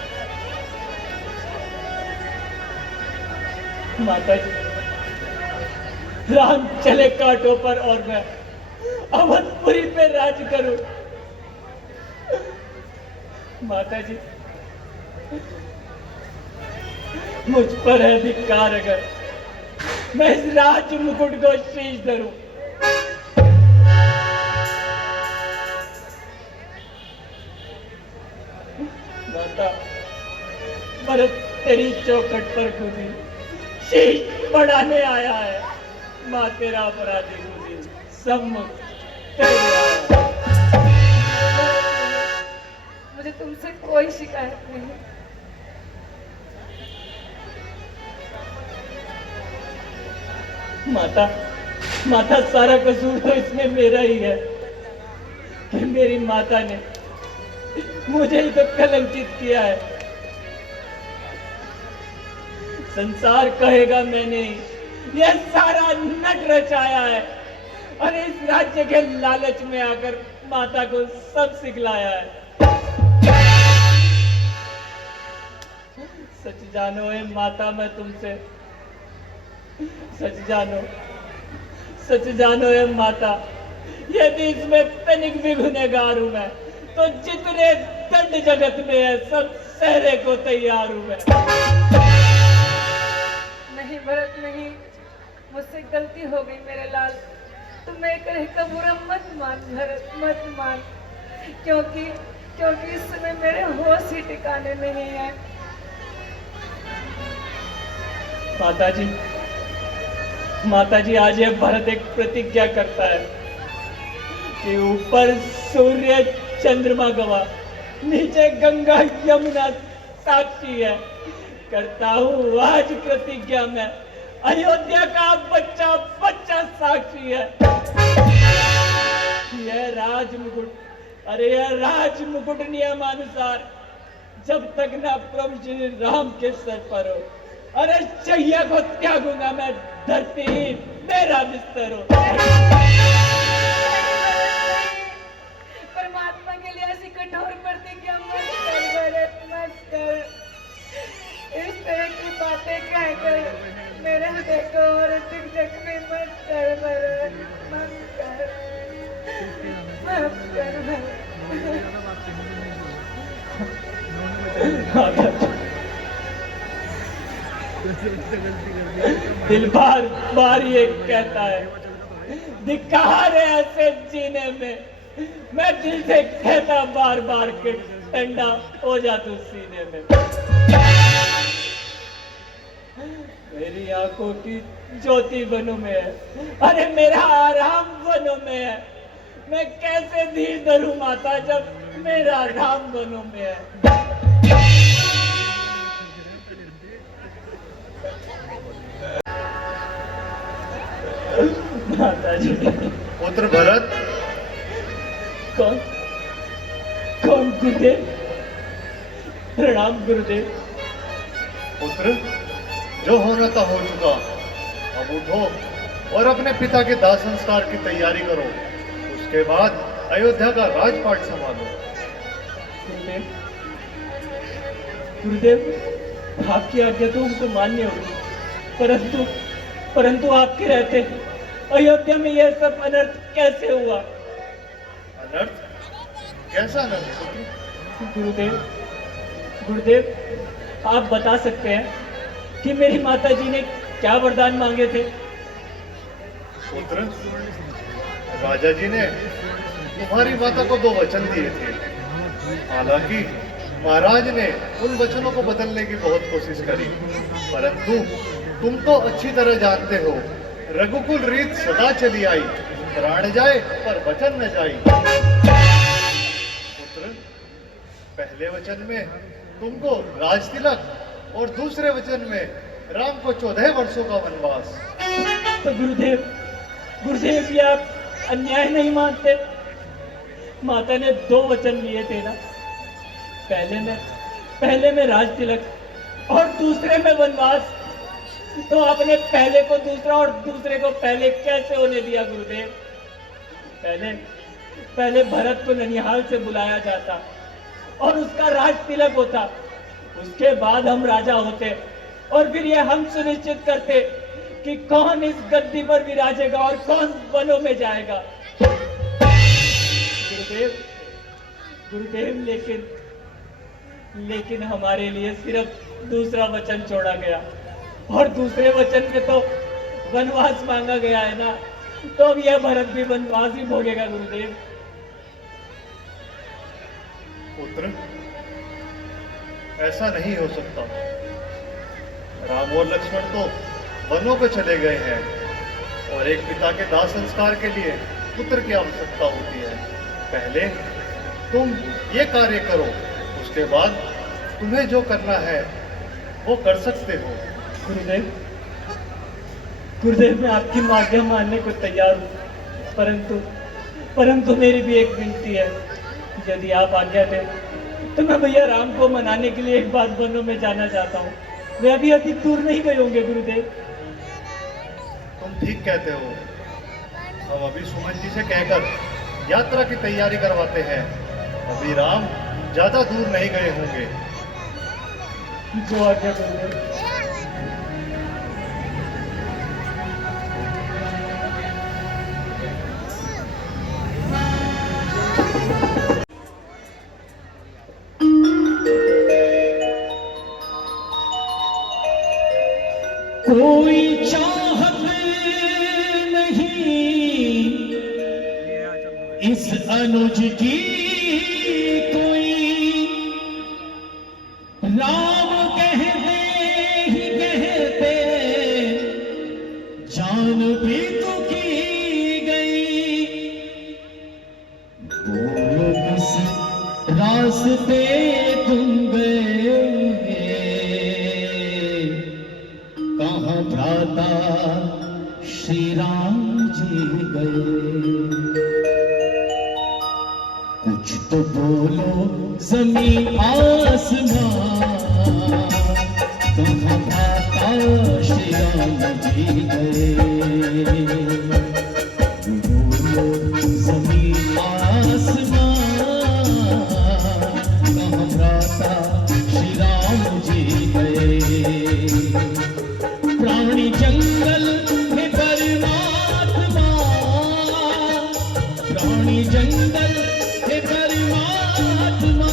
माता जी, राम चले कांटों पर और मैं अवधपुरी पे राज करूं। माता जी, मुझ पर है धिक्कार अगर मैं इस राज मुकुट को शीश धरूं। माता, भरत तेरी चौखट पर कूदी शीश बढ़ाने आया है। माँ तेरा अपराधी कूदी सम्मुख तेरे आया है। मुझे तुमसे कोई शिकायत नहीं। माता सारा कसूर तो इसमें मेरा ही है कि मेरी माता ने मुझे ही तो कलंकित किया है। संसार कहेगा मैंने यह सारा नट रचाया है। अरे इस राज्य के लालच में आकर माता को सब सिखलाया है। सच जानो ए माता, मैं तुमसे सच जानो ए माता, यदि इसमें तनिक भी गुनहगार हूं मैं, तो जितने दंड जगत में है सब सहने को तैयार हूं मैं। नहीं भरत नहीं, मुझसे गलती हो गई मेरे लाल। तुम मेरे कहे का बुरा मत मान भरत, मत मान, क्योंकि इस समय मेरे होश ही ठिकाने नहीं है। माता जी आज यह भरत एक प्रतिज्ञा करता है कि ऊपर सूर्य चंद्रमा गवाह, नीचे गंगा यमुना साक्षी है। करता हूँ आज प्रतिज्ञा में, अयोध्या का बच्चा बच्चा साक्षी है। यह राजमुकुट, अरे यह राजमुकुट नियमानुसार जब तक ना प्रभु श्री राम के सर पर हो, अरे शैया को त्यागूंगा मैं, धरती ही मेरा बिस्तर हो। परमात्मा के लिए ऐसी कठोर प्रतिज्ञा मत कर भरत, मत कर। इस तरह की बातें कहकर मेरे हृदय को और अधिक जख्मी मत कर भरत, मत कर, मत कर भरत। दिल बार बार ये कहता है, धिक्कार है ऐसे जीने में। मैं दिल से कहता बार बार के ठंडा हो जा तू सीने में। मेरी आंखों की ज्योति वनों में है, अरे मेरा आराम वनों में है। मैं कैसे धीर धरूं माता जब मेरा राम वनों में है। माता जी। पुत्र भरत। कौन गुरुदेव? प्रणाम गुरुदेव। पुत्र, जो होना था हो चुका, अब उठो और अपने पिता के दाह संस्कार की तैयारी करो। उसके बाद अयोध्या का राजपाट संभालो। गुरुदेव, आपकी आज्ञा तो हमको मान्य होगी, परंतु आपके रहते अयोध्या में यह सब अनर्थ कैसे हुआ? अनर्थ? कैसा अनर्थ? गुरुदेव, आप बता सकते हैं कि मेरी माता जी ने क्या वरदान मांगे थे? पुत्र, राजा जी ने तुम्हारी माता को 2 वचन दिए थे। हालांकि महाराज ने उन वचनों को बदलने की बहुत कोशिश करी, परंतु तुम तो अच्छी तरह जानते हो, रघुकुल रीत सदा चली आई, प्राण जाए पर वचन न जाई। पुत्र, पहले वचन में तुमको राज तिलक और दूसरे वचन में राम को 14 वर्षों का वनवास। तो गुरुदेव ये आप अन्याय नहीं मानते? माता ने 2 वचन लिए थे ना, पहले में राज तिलक और दूसरे में वनवास। तो आपने पहले को दूसरा और दूसरे को पहले कैसे होने दिया गुरुदेव? पहले भरत को ननिहाल से बुलाया जाता और उसका राज तिलक होता, उसके बाद हम राजा होते और फिर ये हम सुनिश्चित करते कि कौन इस गद्दी पर विराजेगा और कौन वनों में जाएगा। गुरुदेव, लेकिन हमारे लिए सिर्फ दूसरा वचन छोड़ा गया और दूसरे वचन में तो वनवास मांगा गया है ना, तो अब यह भरत भी वनवास ही भोगेगा गुरुदेव। पुत्र, ऐसा नहीं हो सकता। राम और लक्ष्मण तो वनों पे चले गए हैं और एक पिता के दाह संस्कार के लिए पुत्र की आवश्यकता होती है। पहले तुम ये कार्य करो, उसके बाद तुम्हें जो करना है वो कर सकते हो। गुरुदेव, मैं आपकी आज्ञा मानने को तैयार हूँ, परंतु मेरी भी एक विनती है। यदि आप आज्ञा दें तो मैं भैया राम को मनाने के लिए एक बार वनों में जाना चाहता हूँ। वे अभी अधिक दूर नहीं गए होंगे गुरुदेव। तुम ठीक कहते हो, हम अभी सुमन जी से कहकर यात्रा की तैयारी करवाते हैं। अभी राम ज्यादा दूर नहीं गए होंगे। जो आज्ञा गुरुदेव। कोई चाहत नहीं इस अनुज की, कोई राम कहते ही कहते जान भी तो की गई। बोलो किस रास्ते तुम गए, कहाँ भ्राता श्री राम जी गए। कुछ तो बोलो जमीन आसमां, कहाँ भ्राता श्री राम जी गए। बोलो जमीन आसमां, कहाँ भ्राता श्री राम जी गए। प्राणी जंगल है परमात्मा, प्राणी जंगल है परमात्मा।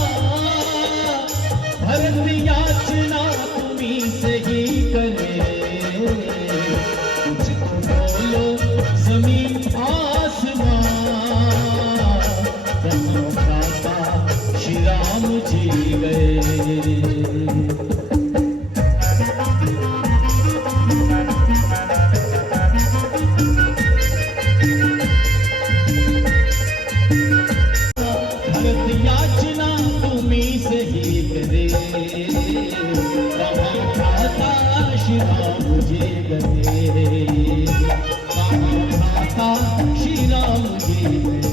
भरत याचना तुम्हीं से ही करे, कुछ तो बोलो जमीन आसमां, कहाँ भ्राता श्री राम जी गए। याचना तुम्हीं से ही करे, कहाँ भ्राता श्री राम जी गए, कहाँ भ्राता श्री राम जी गए।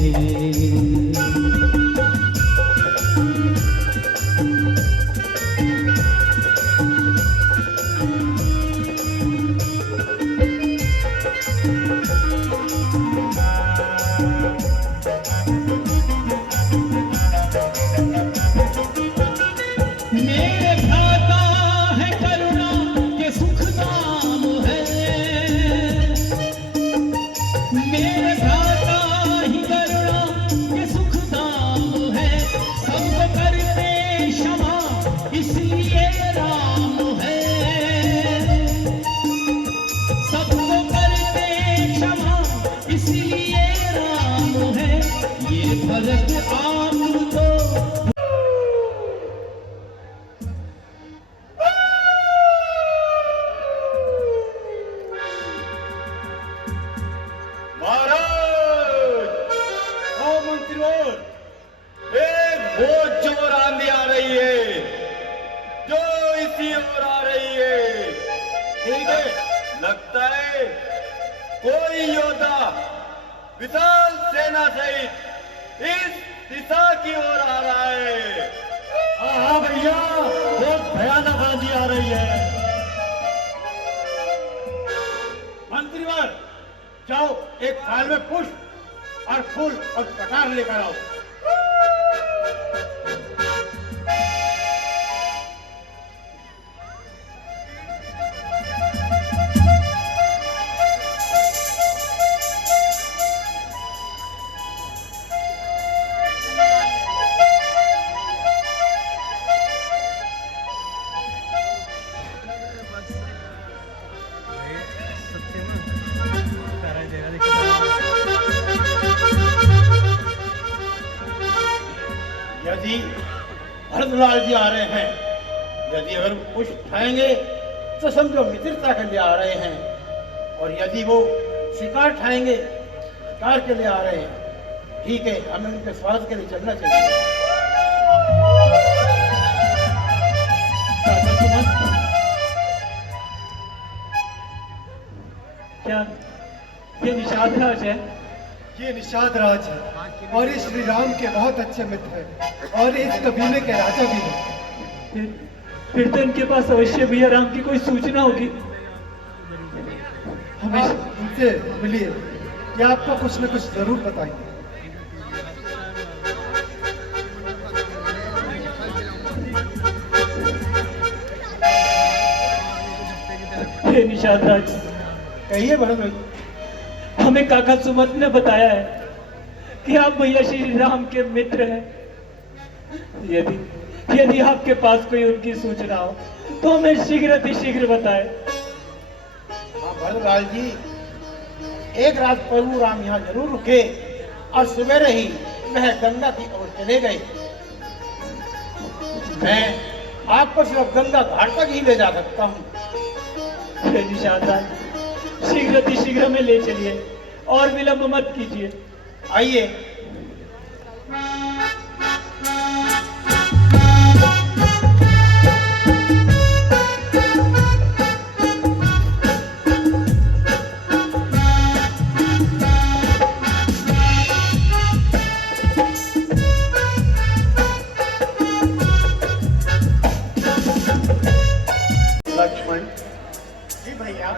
मेरे भ्राता है करुणा के सुख धाम है, मेरे भ्राता ही करुणा के सुख धाम है। सबको करते क्षमा इसलिए राम है, सबको करते क्षमा इसलिए राम है। ये भरत आपको बहुत जोर आंधी आ रही है, जो इसी ओर आ रही है। ठीक है, लगता है कोई योद्धा विशाल सेना सहित इस दिशा की ओर आ रहा है। हाँ भैया, बहुत भयानक आंधी आ रही है। मंत्रीवर, जाओ एक थाल में पुष्प और फूल और कटार लेकर आओ। यदि भरतलाल जी आ रहे हैं, यदि अगर पुष्प उठाएंगे तो समझो मित्रता के लिए आ रहे हैं, और यदि वो शिकार उठाएंगे शिकार के लिए आ रहे हैं। ठीक है, हमें उनके स्वागत के लिए चलना चाहिए। क्या ये निषाद राज है? ये निषाद राज है और ये श्री राम के बहुत अच्छे मित्र हैं और इस कबीले के राजा भी हैं। फिर तो इनके पास अवश्य भैया राम की कोई सूचना होगी। हमें उनसे मिलिए। ये आपको कुछ न कुछ जरूर बताएंगे। हे निषाद राज, कहिए भरत भाई। हमें काका सुमंत ने बताया है कि आप भैया श्री राम के मित्र हैं। यदि यदि आपके पास कोई उनकी सूचना हो तो हमें शीघ्र बताएं। हाँ भरतलाल जी, एक रात परशुराम यहाँ जरूर रुके और सवेरे ही वह गंगा की ओर चले गए। मैं आपको सिर्फ गंगा घाट तक ही ले जा सकता हूँ। हे निषाद राज, शीघ्र में ले चलिए और विलंब मत कीजिए। आइए। लक्ष्मण, जी भैया।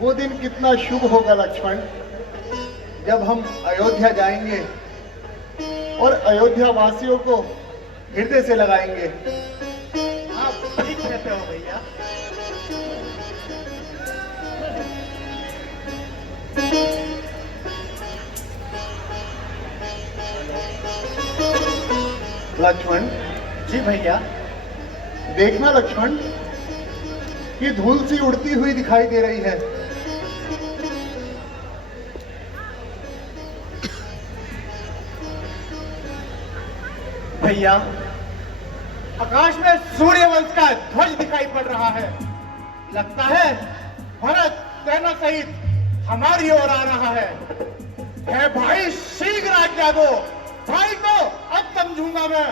वो दिन कितना शुभ होगा लक्ष्मण, जब हम अयोध्या जाएंगे और अयोध्या वासियों को हृदय से लगाएंगे। आप ठीक कहते हो भैया। लक्ष्मण जी भैया। देखना लक्ष्मण, ये धूल सी उड़ती हुई दिखाई दे रही है। भैया, आकाश में सूर्यवंश का ध्वज दिखाई पड़ रहा है। लगता है भरत सेना सहित हमारी ओर आ रहा है भाई, शीघ्र आज्ञा दो। भाई को अब समझूंगा मैं।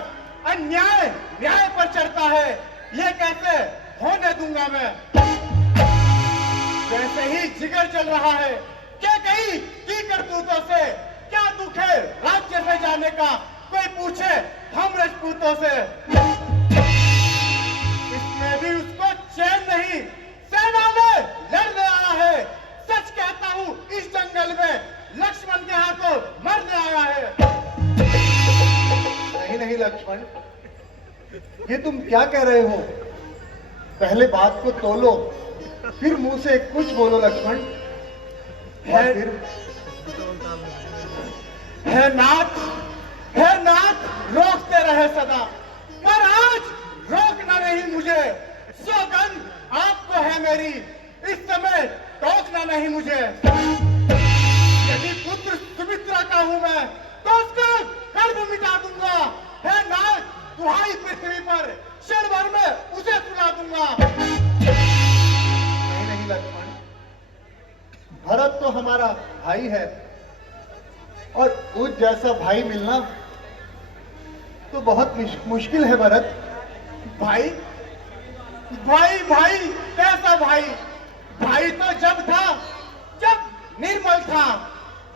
अन्याय न्याय पर चढ़ता है, ये कैसे होने दूंगा मैं। वैसे ही जिगर चल रहा है, क्या कहीं की करतूतों से। क्या दुख है राज्य से जाने का, कोई पूछे हम राजपूतों से। इसमें भी उसको चैन नहीं, सेना में लड़ने आया है। सच कहता हूँ, इस जंगल में लक्ष्मण के हाथों मरने आया है। नहीं लक्ष्मण, ये तुम क्या कह रहे हो? पहले बात को तोलो, फिर मुंह से कुछ बोलो लक्ष्मण। और फिर है नाथ रोकते रहे सदा, पर आज रोकना नहीं मुझे। सौगंध आपको है मेरी, इस समय टोकना नहीं मुझे। यदि पुत्र सुमित्रा का हूं मैं, तो उसका गर्भ मिटा दूंगा। है नाथ, दुहाई पृथ्वी पर क्षण भर में उसे सुला दूंगा। नहीं लक्ष्मण, भरत तो हमारा भाई है, और उस जैसा भाई मिलना तो बहुत मुश्किल है भरत। भाई कैसा भाई? भाई तो जब था, जब निर्मल था।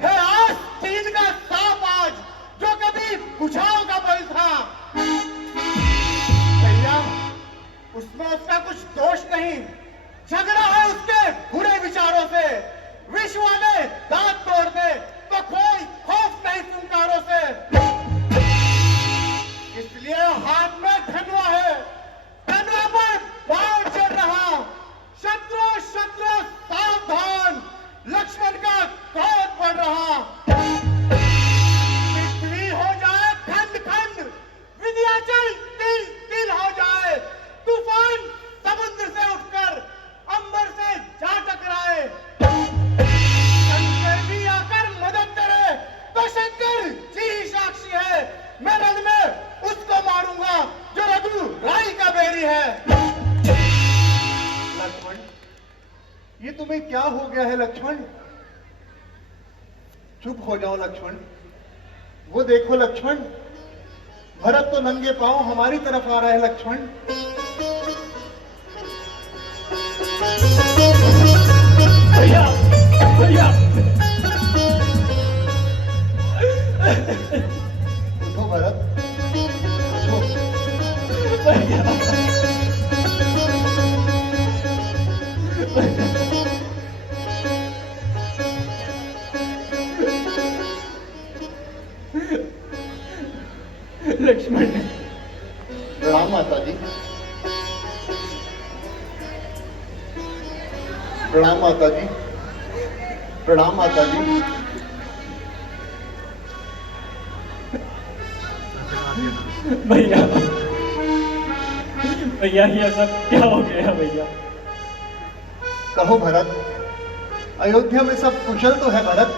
है आज तीन का सांप आज, जो कभी बुझाओ का बल था। भैया, उसमें उसका कुछ दोष नहीं। झगड़ा है उसके बुरे विचारों से। विश्व वाले दांत तोड़ दे तो कोई खौफ नहीं फुंकारों से। इसलिए हाथ में धनुआ है, धनुआ पर बाण चढ़ रहा। शत्रु सावधान, लक्ष्मण का क्रोध बढ़ रहा। पृथ्वी हो जाए खंड खंड, विंध्याचल तिल तिल हो जाए। तूफान समुद्र से उठकर अंबर से जा टकराए। शंकर भी आकर मदद करे तो शंकर जी ही साक्षी है। मैं रण में उसको मारूंगा जो रघु राई का बेरी है। लक्ष्मण, ये तुम्हें क्या हो गया है लक्ष्मण? चुप हो जाओ लक्ष्मण। वो देखो लक्ष्मण, भरत तो नंगे पांव हमारी तरफ आ रहा है लक्ष्मण। भैया भैया, उठो भरत, उठो। लक्ष्मण ने। प्रणाम माता जी। प्रणाम माता जी। प्रणाम माता जी। भैया भैया ये सब क्या हो गया भैया? कहो भरत, अयोध्या में सब कुशल तो है भरत,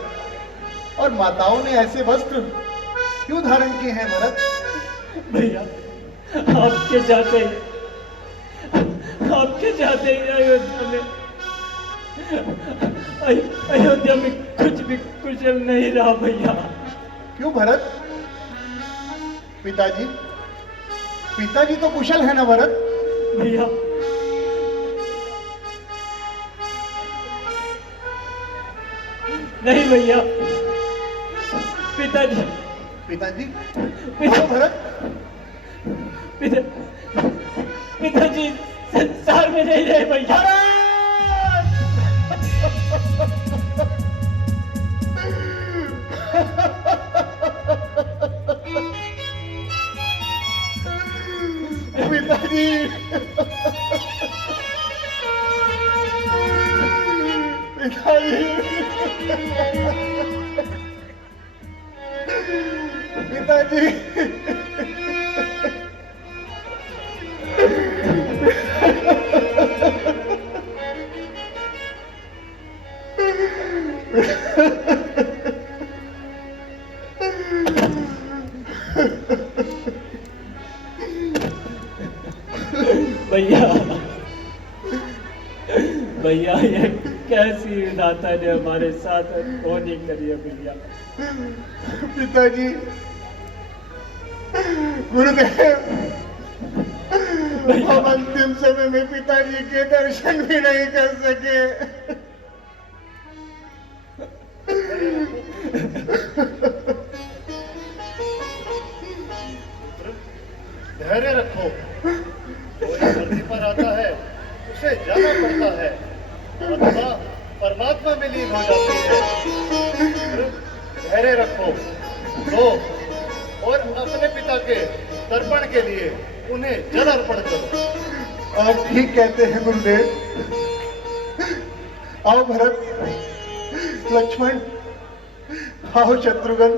और माताओं ने ऐसे वस्त्र क्यों धारण किए हैं भरत? भैया आपके जाते ही अयोध्या में कुछ भी कुशल नहीं रहा भैया। क्यों भरत? पिताजी पिताजी तो कुशल है ना भरत? भैया नहीं भैया, पिताजी पिताजी कहो भरत। पिताजी संसार में नहीं रहे भैया। पिताजी पिताजी भैया भैया ये कैसी विधाता ने हमारे साथ होनी करी है भैया। पिताजी गुरुदेव, हम अंतिम समय में पिताजी के दर्शन भी नहीं कर सके। धैर्य रखो, कोई धरती पर आता है उसे जाना पड़ता है, आत्मा परमात्मा में लीन हो जाती है। धैर्य रखो तो, और अपने पिता के तर्पण के लिए उन्हें जल अर्पण करो। आप ठीक कहते हैं गुरुदेव। आओ भरत, लक्ष्मण, आओ शत्रुघ्न।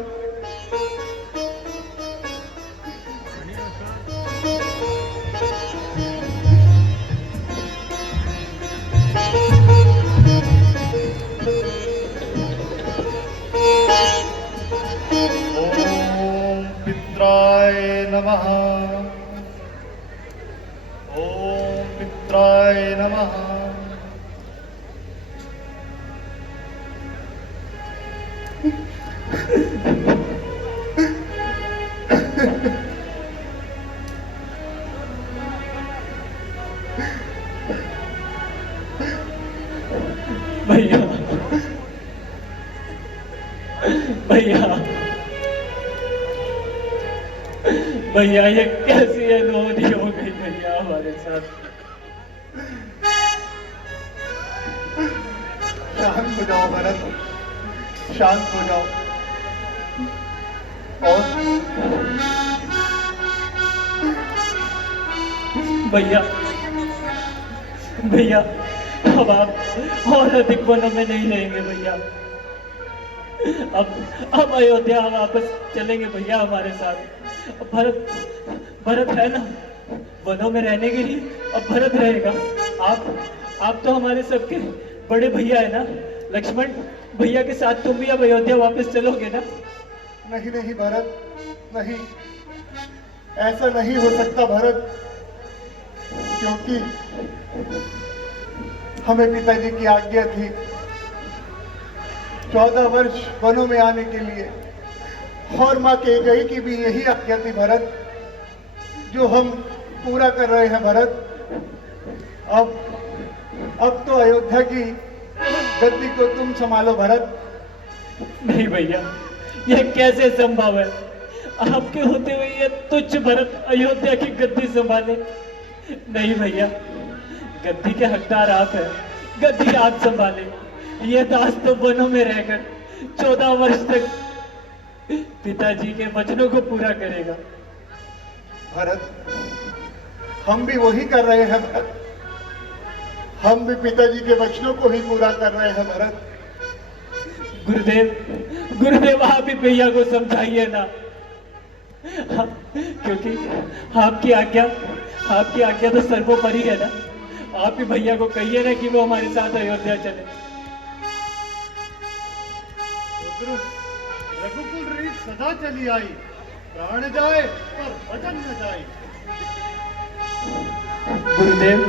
ओम पित्राय नमः। ओम पित्राय नमः। भैया भैया भैया ये कैसी अनहोनी हो गई भैया हमारे साथ। शांत हो जाओ भरत, शांत हो जाओ। और भैया भैया अब आप और अधिक वनों में नहीं रहेंगे भैया। अब अयोध्या वापस चलेंगे भैया हमारे साथ। भरत है ना वनों में रहने के लिए, अब भरत रहेगा। आप तो हमारे सबके बड़े भैया है ना। लक्ष्मण भैया के साथ तुम भी अब अयोध्या वापस चलोगे ना? नहीं नहीं भरत, नहीं, ऐसा नहीं हो सकता भरत, क्योंकि हमें पिताजी की आज्ञा थी 14 वर्ष वनों में आने के लिए, और माँ के गई की भी यही आज्ञा थी भरत, जो हम पूरा कर रहे हैं भरत। अब तो अयोध्या की गद्दी को तुम संभालो भरत। नहीं भैया, यह कैसे संभव है? आपके होते हुए ये तुच्छ भरत अयोध्या की गद्दी संभाले? नहीं भैया, गद्दी के हकदार आप हैं, गद्दी आप संभाले। ये दास तो वनों में रहकर 14 वर्ष तक पिताजी के वचनों को पूरा करेगा। भरत, हम भी वही कर रहे हैं भरत। हम भी पिताजी के वचनों को ही पूरा कर रहे हैं भरत। गुरुदेव, गुरुदेव आप ही भैया को समझाइए ना, क्योंकि आपकी आज्ञा तो सर्वोपरि है ना। आप ही भैया को कहिए ना कि वो हमारे साथ अयोध्या चले। रघुकुल रीत सदा चली आई, प्राण जाए पर वचन न जाए। गुरुदेव,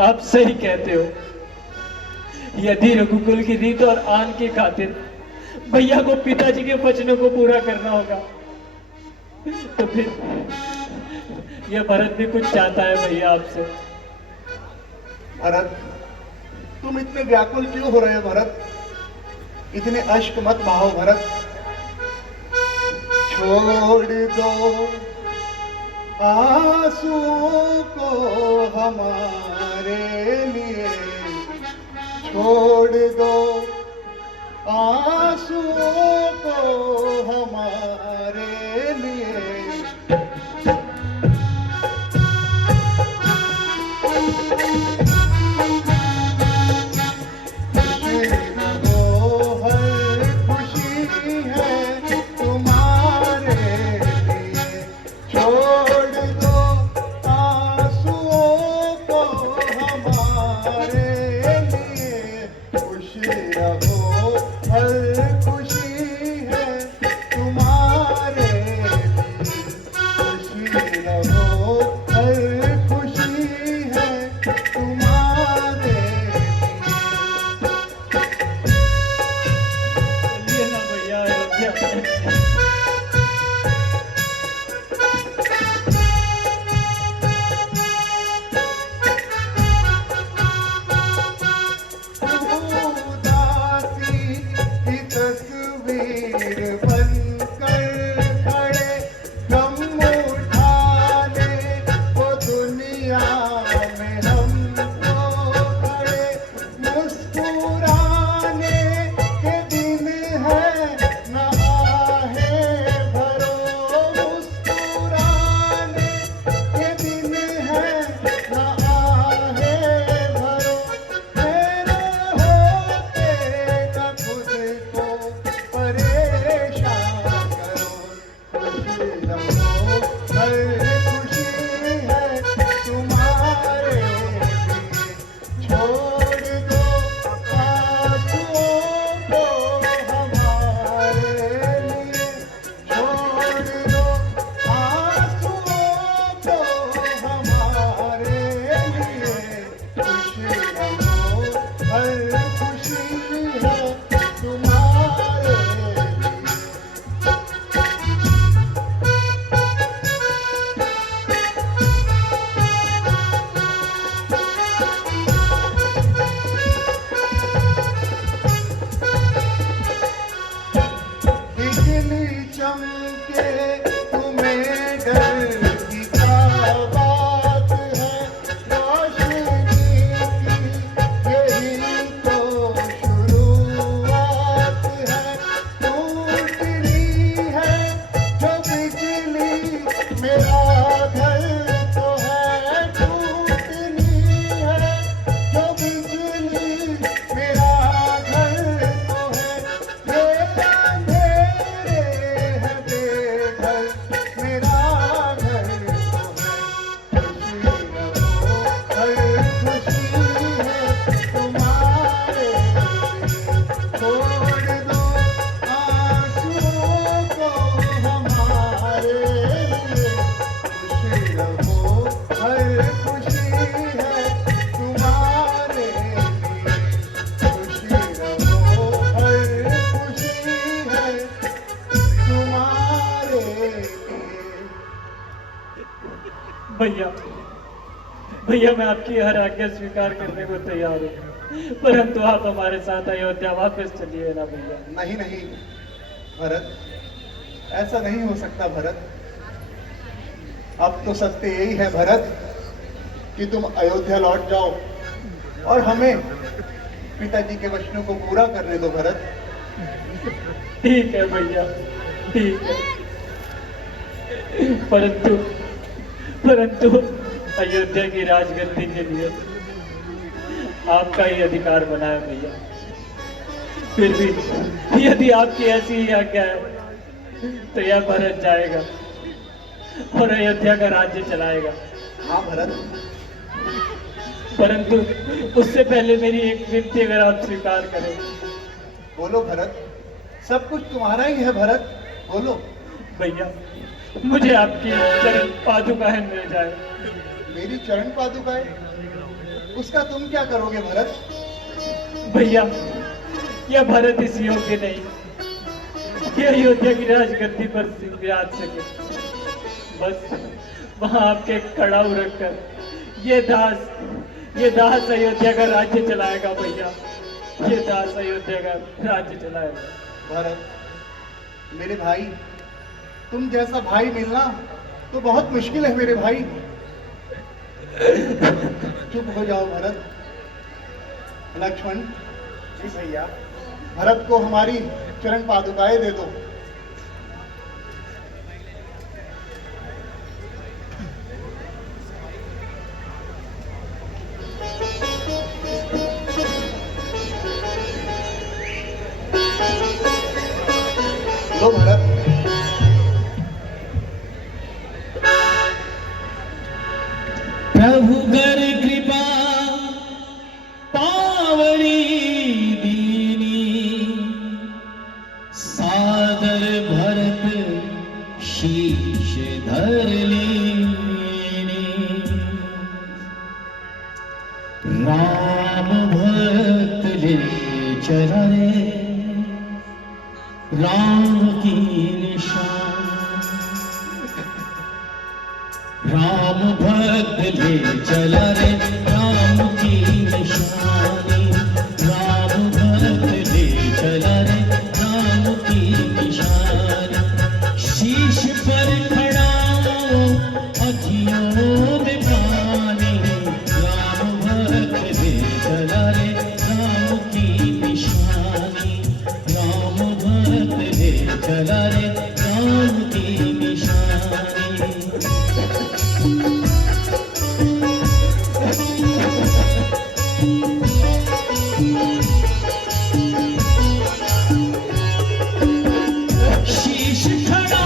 आप सही कहते हो। यदि रघुकुल की रीत और आन की खातिर भैया को पिताजी के वचनों को पूरा करना होगा, तो फिर यह भरत भी कुछ चाहता है भैया आपसे। भरत, तुम इतने व्याकुल क्यों हो रहे हो भरत? इतने अश्क मत बहाओ भरत। छोड़ दो आंसुओं को हमारे लिए, छोड़ दो आंसुओं को हमारे लिए। भैया, भैया मैं आपकी हर आज्ञा स्वीकार करने को तैयार हूँ, परंतु आप हमारे साथ अयोध्या वापस चलिए ना भैया। नहीं नहीं भरत, ऐसा नहीं हो सकता भरत। अब तो सत्य यही है भरत कि तुम अयोध्या लौट जाओ और हमें पिताजी के वचनों को पूरा करने दो भरत। ठीक है भैया, ठीक है। परंतु परंतु अयोध्या की राजगद्दी के लिए आपका ही अधिकार बना है भैया। फिर भी यदि आपकी ऐसी ही आज्ञा है तो यह भरत जाएगा और अयोध्या का राज्य चलाएगा। हाँ भरत, परंतु उससे पहले मेरी एक विनती अगर आप स्वीकार करें। बोलो भरत, सब कुछ तुम्हारा ही है भरत, बोलो। भैया मुझे आपकी चरण पादुकाएं मिल जाए। मेरी चरण पादुकाएं? उसका तुम क्या करोगे भरत? भैया यह भरत इस योग्य नहीं कि अयोध्या की राजगद्दी पर विराज सके। बस वहां आपके कड़ाऊ रखकर ये दास अयोध्या का राज्य चलाएगा भैया। ये दास अयोध्या का राज्य चलाएगा। भरत मेरे भाई, तुम जैसा भाई मिलना तो बहुत मुश्किल है मेरे भाई। चुप हो जाओ भरत। लक्ष्मण जी भैया, भरत को हमारी चरण पादुकाएं दे दो। लो भरत। प्रभु कर कृपा पावनी दीनी, सादर भरत शीश धर लीनी। राम भक्त ले चला रे राम की निशान। राम भक्त ले चला रे राम की निशानी। राम भक्त ले चला रे राम की निशानी। शीश पर खड़ा अखियों में पानी। राम भक्त ले चला रे राम की निशानी। राम भक्त ले चला रे राम की निशानी। शीश खड़ा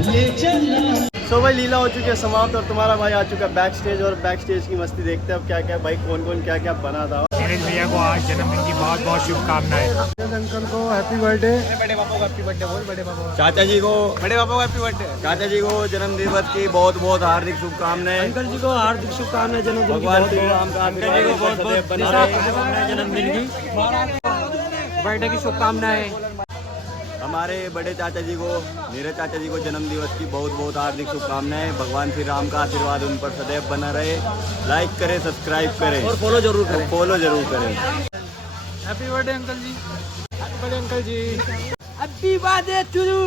ले चला। सो भाई लीला हो चुकी है समाप्त और तुम्हारा भाई आ चुका है बैक स्टेज और बैक स्टेज की मस्ती देखते हैं अब क्या क्या भाई कौन कौन क्या क्या बना था। नीरज भैया को आज जन्मदिन की बहुत बहुत शुभकामनाएं। अंकल को हैप्पी बर्थडे। बड़े पापा को हैप्पी बर्थडे बोल। बड़े पापा चाचा जी को बड़े पापा को हैप्पी बर्थडे। चाचा जी को जन्मदिवस की बहुत बहुत हार्दिक शुभकामनाएं। अंकल जी को हार्दिक शुभकामनाएं जन्मदिन की। भगवान श्री राम का अंकल जी को बहुत बहुत बना रहे। शुभकामनाएं जन्मदिन की, बर्थडे की शुभकामनाएं। हमारे बड़े चाचा जी को नीरज चाचा जी को जन्मदिवस की बहुत बहुत हार्दिक शुभकामनाएं। भगवान श्री राम का आशीर्वाद उन पर सदैव बना रहे। लाइक करें, सब्सक्राइब करें और फॉलो जरूर करें। फॉलो जरूर करें। Happy birthday uncle ji. Happy birthday uncle ji. Happy birthday to you.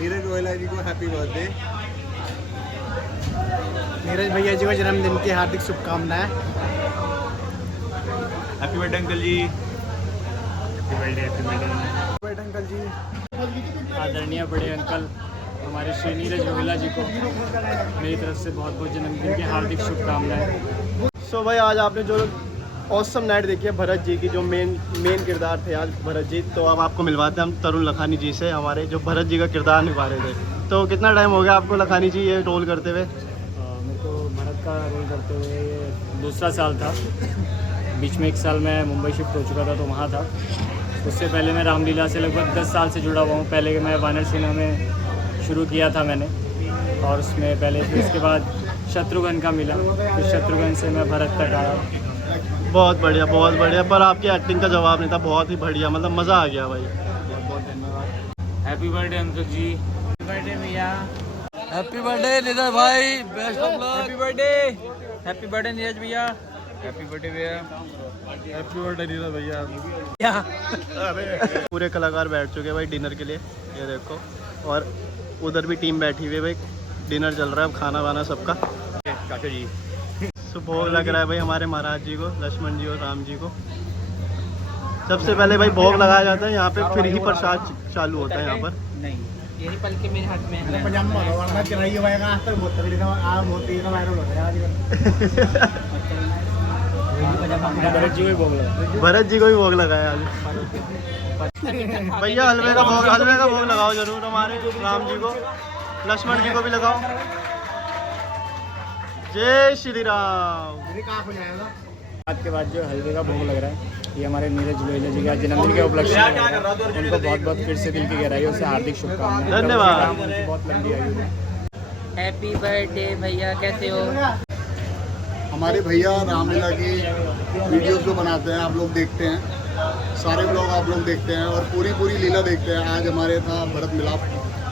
Neeraj Goyla ji को हैप्पी बर्थडे। नीरज भैया जी को जन्मदिन की हार्दिक शुभकामनाएं। Happy birthday uncle ji. Happy birthday uncle जी। आदरणीय बड़े अंकल हमारे श्री नीरज गोयला जी को मेरी तरफ से बहुत बहुत जन्मदिन की हार्दिक शुभकामनाएं। सो भाई आज आपने जो ऑसम नाइट देखी है भरत जी की, जो मेन किरदार थे आज भरत जी, तो अब आपको मिलवाते हैं हम तरुण लखानी जी से, हमारे जो भरत जी का किरदार निभा रहे थे। तो कितना टाइम हो गया आपको लखानी जी ये रोल करते हुए? मेरे को भरत का रोल करते हुए दूसरा साल था। बीच में 1 साल मैं मुंबई शिफ्ट हो चुका था तो वहाँ था। उससे पहले मैं रामलीला से लगभग 10 साल से जुड़ा हुआ हूँ। पहले मैं वानर सेना में शुरू किया था मैंने, और उसमें पहले फिर उसके बाद शत्रुघ्न का मिला, फिर शत्रुघ्न से मैं भरत तक आया। बहुत बढ़िया। पर आपकी एक्टिंग का जवाब नहीं था, बहुत ही बढ़िया, मतलब मज़ा आ गया भाई। बहुत बहुत धन्यवाद। Happy birthday uncle ji. Happy birthday भैया। हैप्पी बर्थडे नीरज भाई, best of luck. Happy birthday Neeraj भैया। हैप्पी बर्थडे भैया। हैप्पी बर्थडे नीरज भैया। पूरे कलाकार बैठ चुके हैं भाई डिनर के लिए, ये देखो। और उधर भी टीम बैठी हुई है भाई, डिनर चल रहा है, अब खाना वाना सबका। काका जी तो भोग लग रहा है भाई हमारे महाराज जी को, लक्ष्मण जी और राम जी को। सबसे पहले भाई भोग लगाया जाता है यहाँ पे, फिर ही प्रसाद चालू होता है यहाँ पर। नहीं, यही पल के मेरे हाथ में है। भरत जी को ही भोग लगा। भरत जी को भी भोग लगाया आज। भैया हलवे का भोग लगाओ जरूर हमारे राम जी को, लक्ष्मण जी को भी लगाओ। जय श्री राम। आज के बाद जो हलवे का भोग लग रहा है, ये हमारे नीरज लोहिया जी का जन्मदिन के उपलक्ष्य में उनको बहुत बहुत फिर से दिल की गहराइयों से हार्दिक शुभकामनाएं। धन्यवाद। बहुत लंबी आयु है। हैप्पी बर्थडे भैया, कैसे हो? हमारे भैया रामलीला की वीडियोस जो बनाते हैं आप लोग देखते हैं, सारे ब्लॉग आप लोग देखते हैं और पूरी लीला देखते हैं। आज हमारे था भरत मिलाप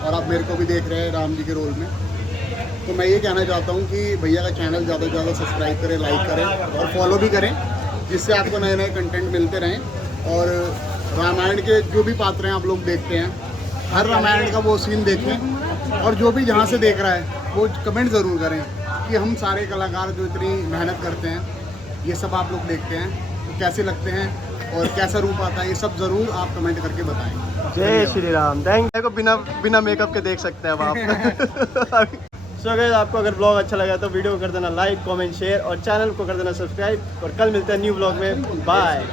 और आप मेरे को भी देख रहे हैं राम जी के रोल में। तो मैं ये कहना चाहता हूँ कि भैया का चैनल ज़्यादा से ज़्यादा सब्सक्राइब करें, लाइक करें और फॉलो भी करें, जिससे आपको नए नए कंटेंट मिलते रहें। और रामायण के जो भी पात्र हैं आप लोग देखते हैं, हर रामायण का वो सीन देखें और जो भी जहाँ से देख रहा है वो कमेंट ज़रूर करें कि हम सारे कलाकार जो इतनी मेहनत करते हैं, ये सब आप लोग देखते हैं तो कैसे लगते हैं और कैसा रूप आता है, ये सब ज़रूर आप कमेंट करके बताएं। जय श्री राम। थैंक को बिना मेकअप के देख सकते हैं अब आप। सो गाइस, आपको अगर ब्लॉग अच्छा लगा तो वीडियो को कर देना लाइक, कमेंट, शेयर और चैनल को कर देना सब्सक्राइब। और कल मिलते हैं न्यू ब्लॉग में। बाय।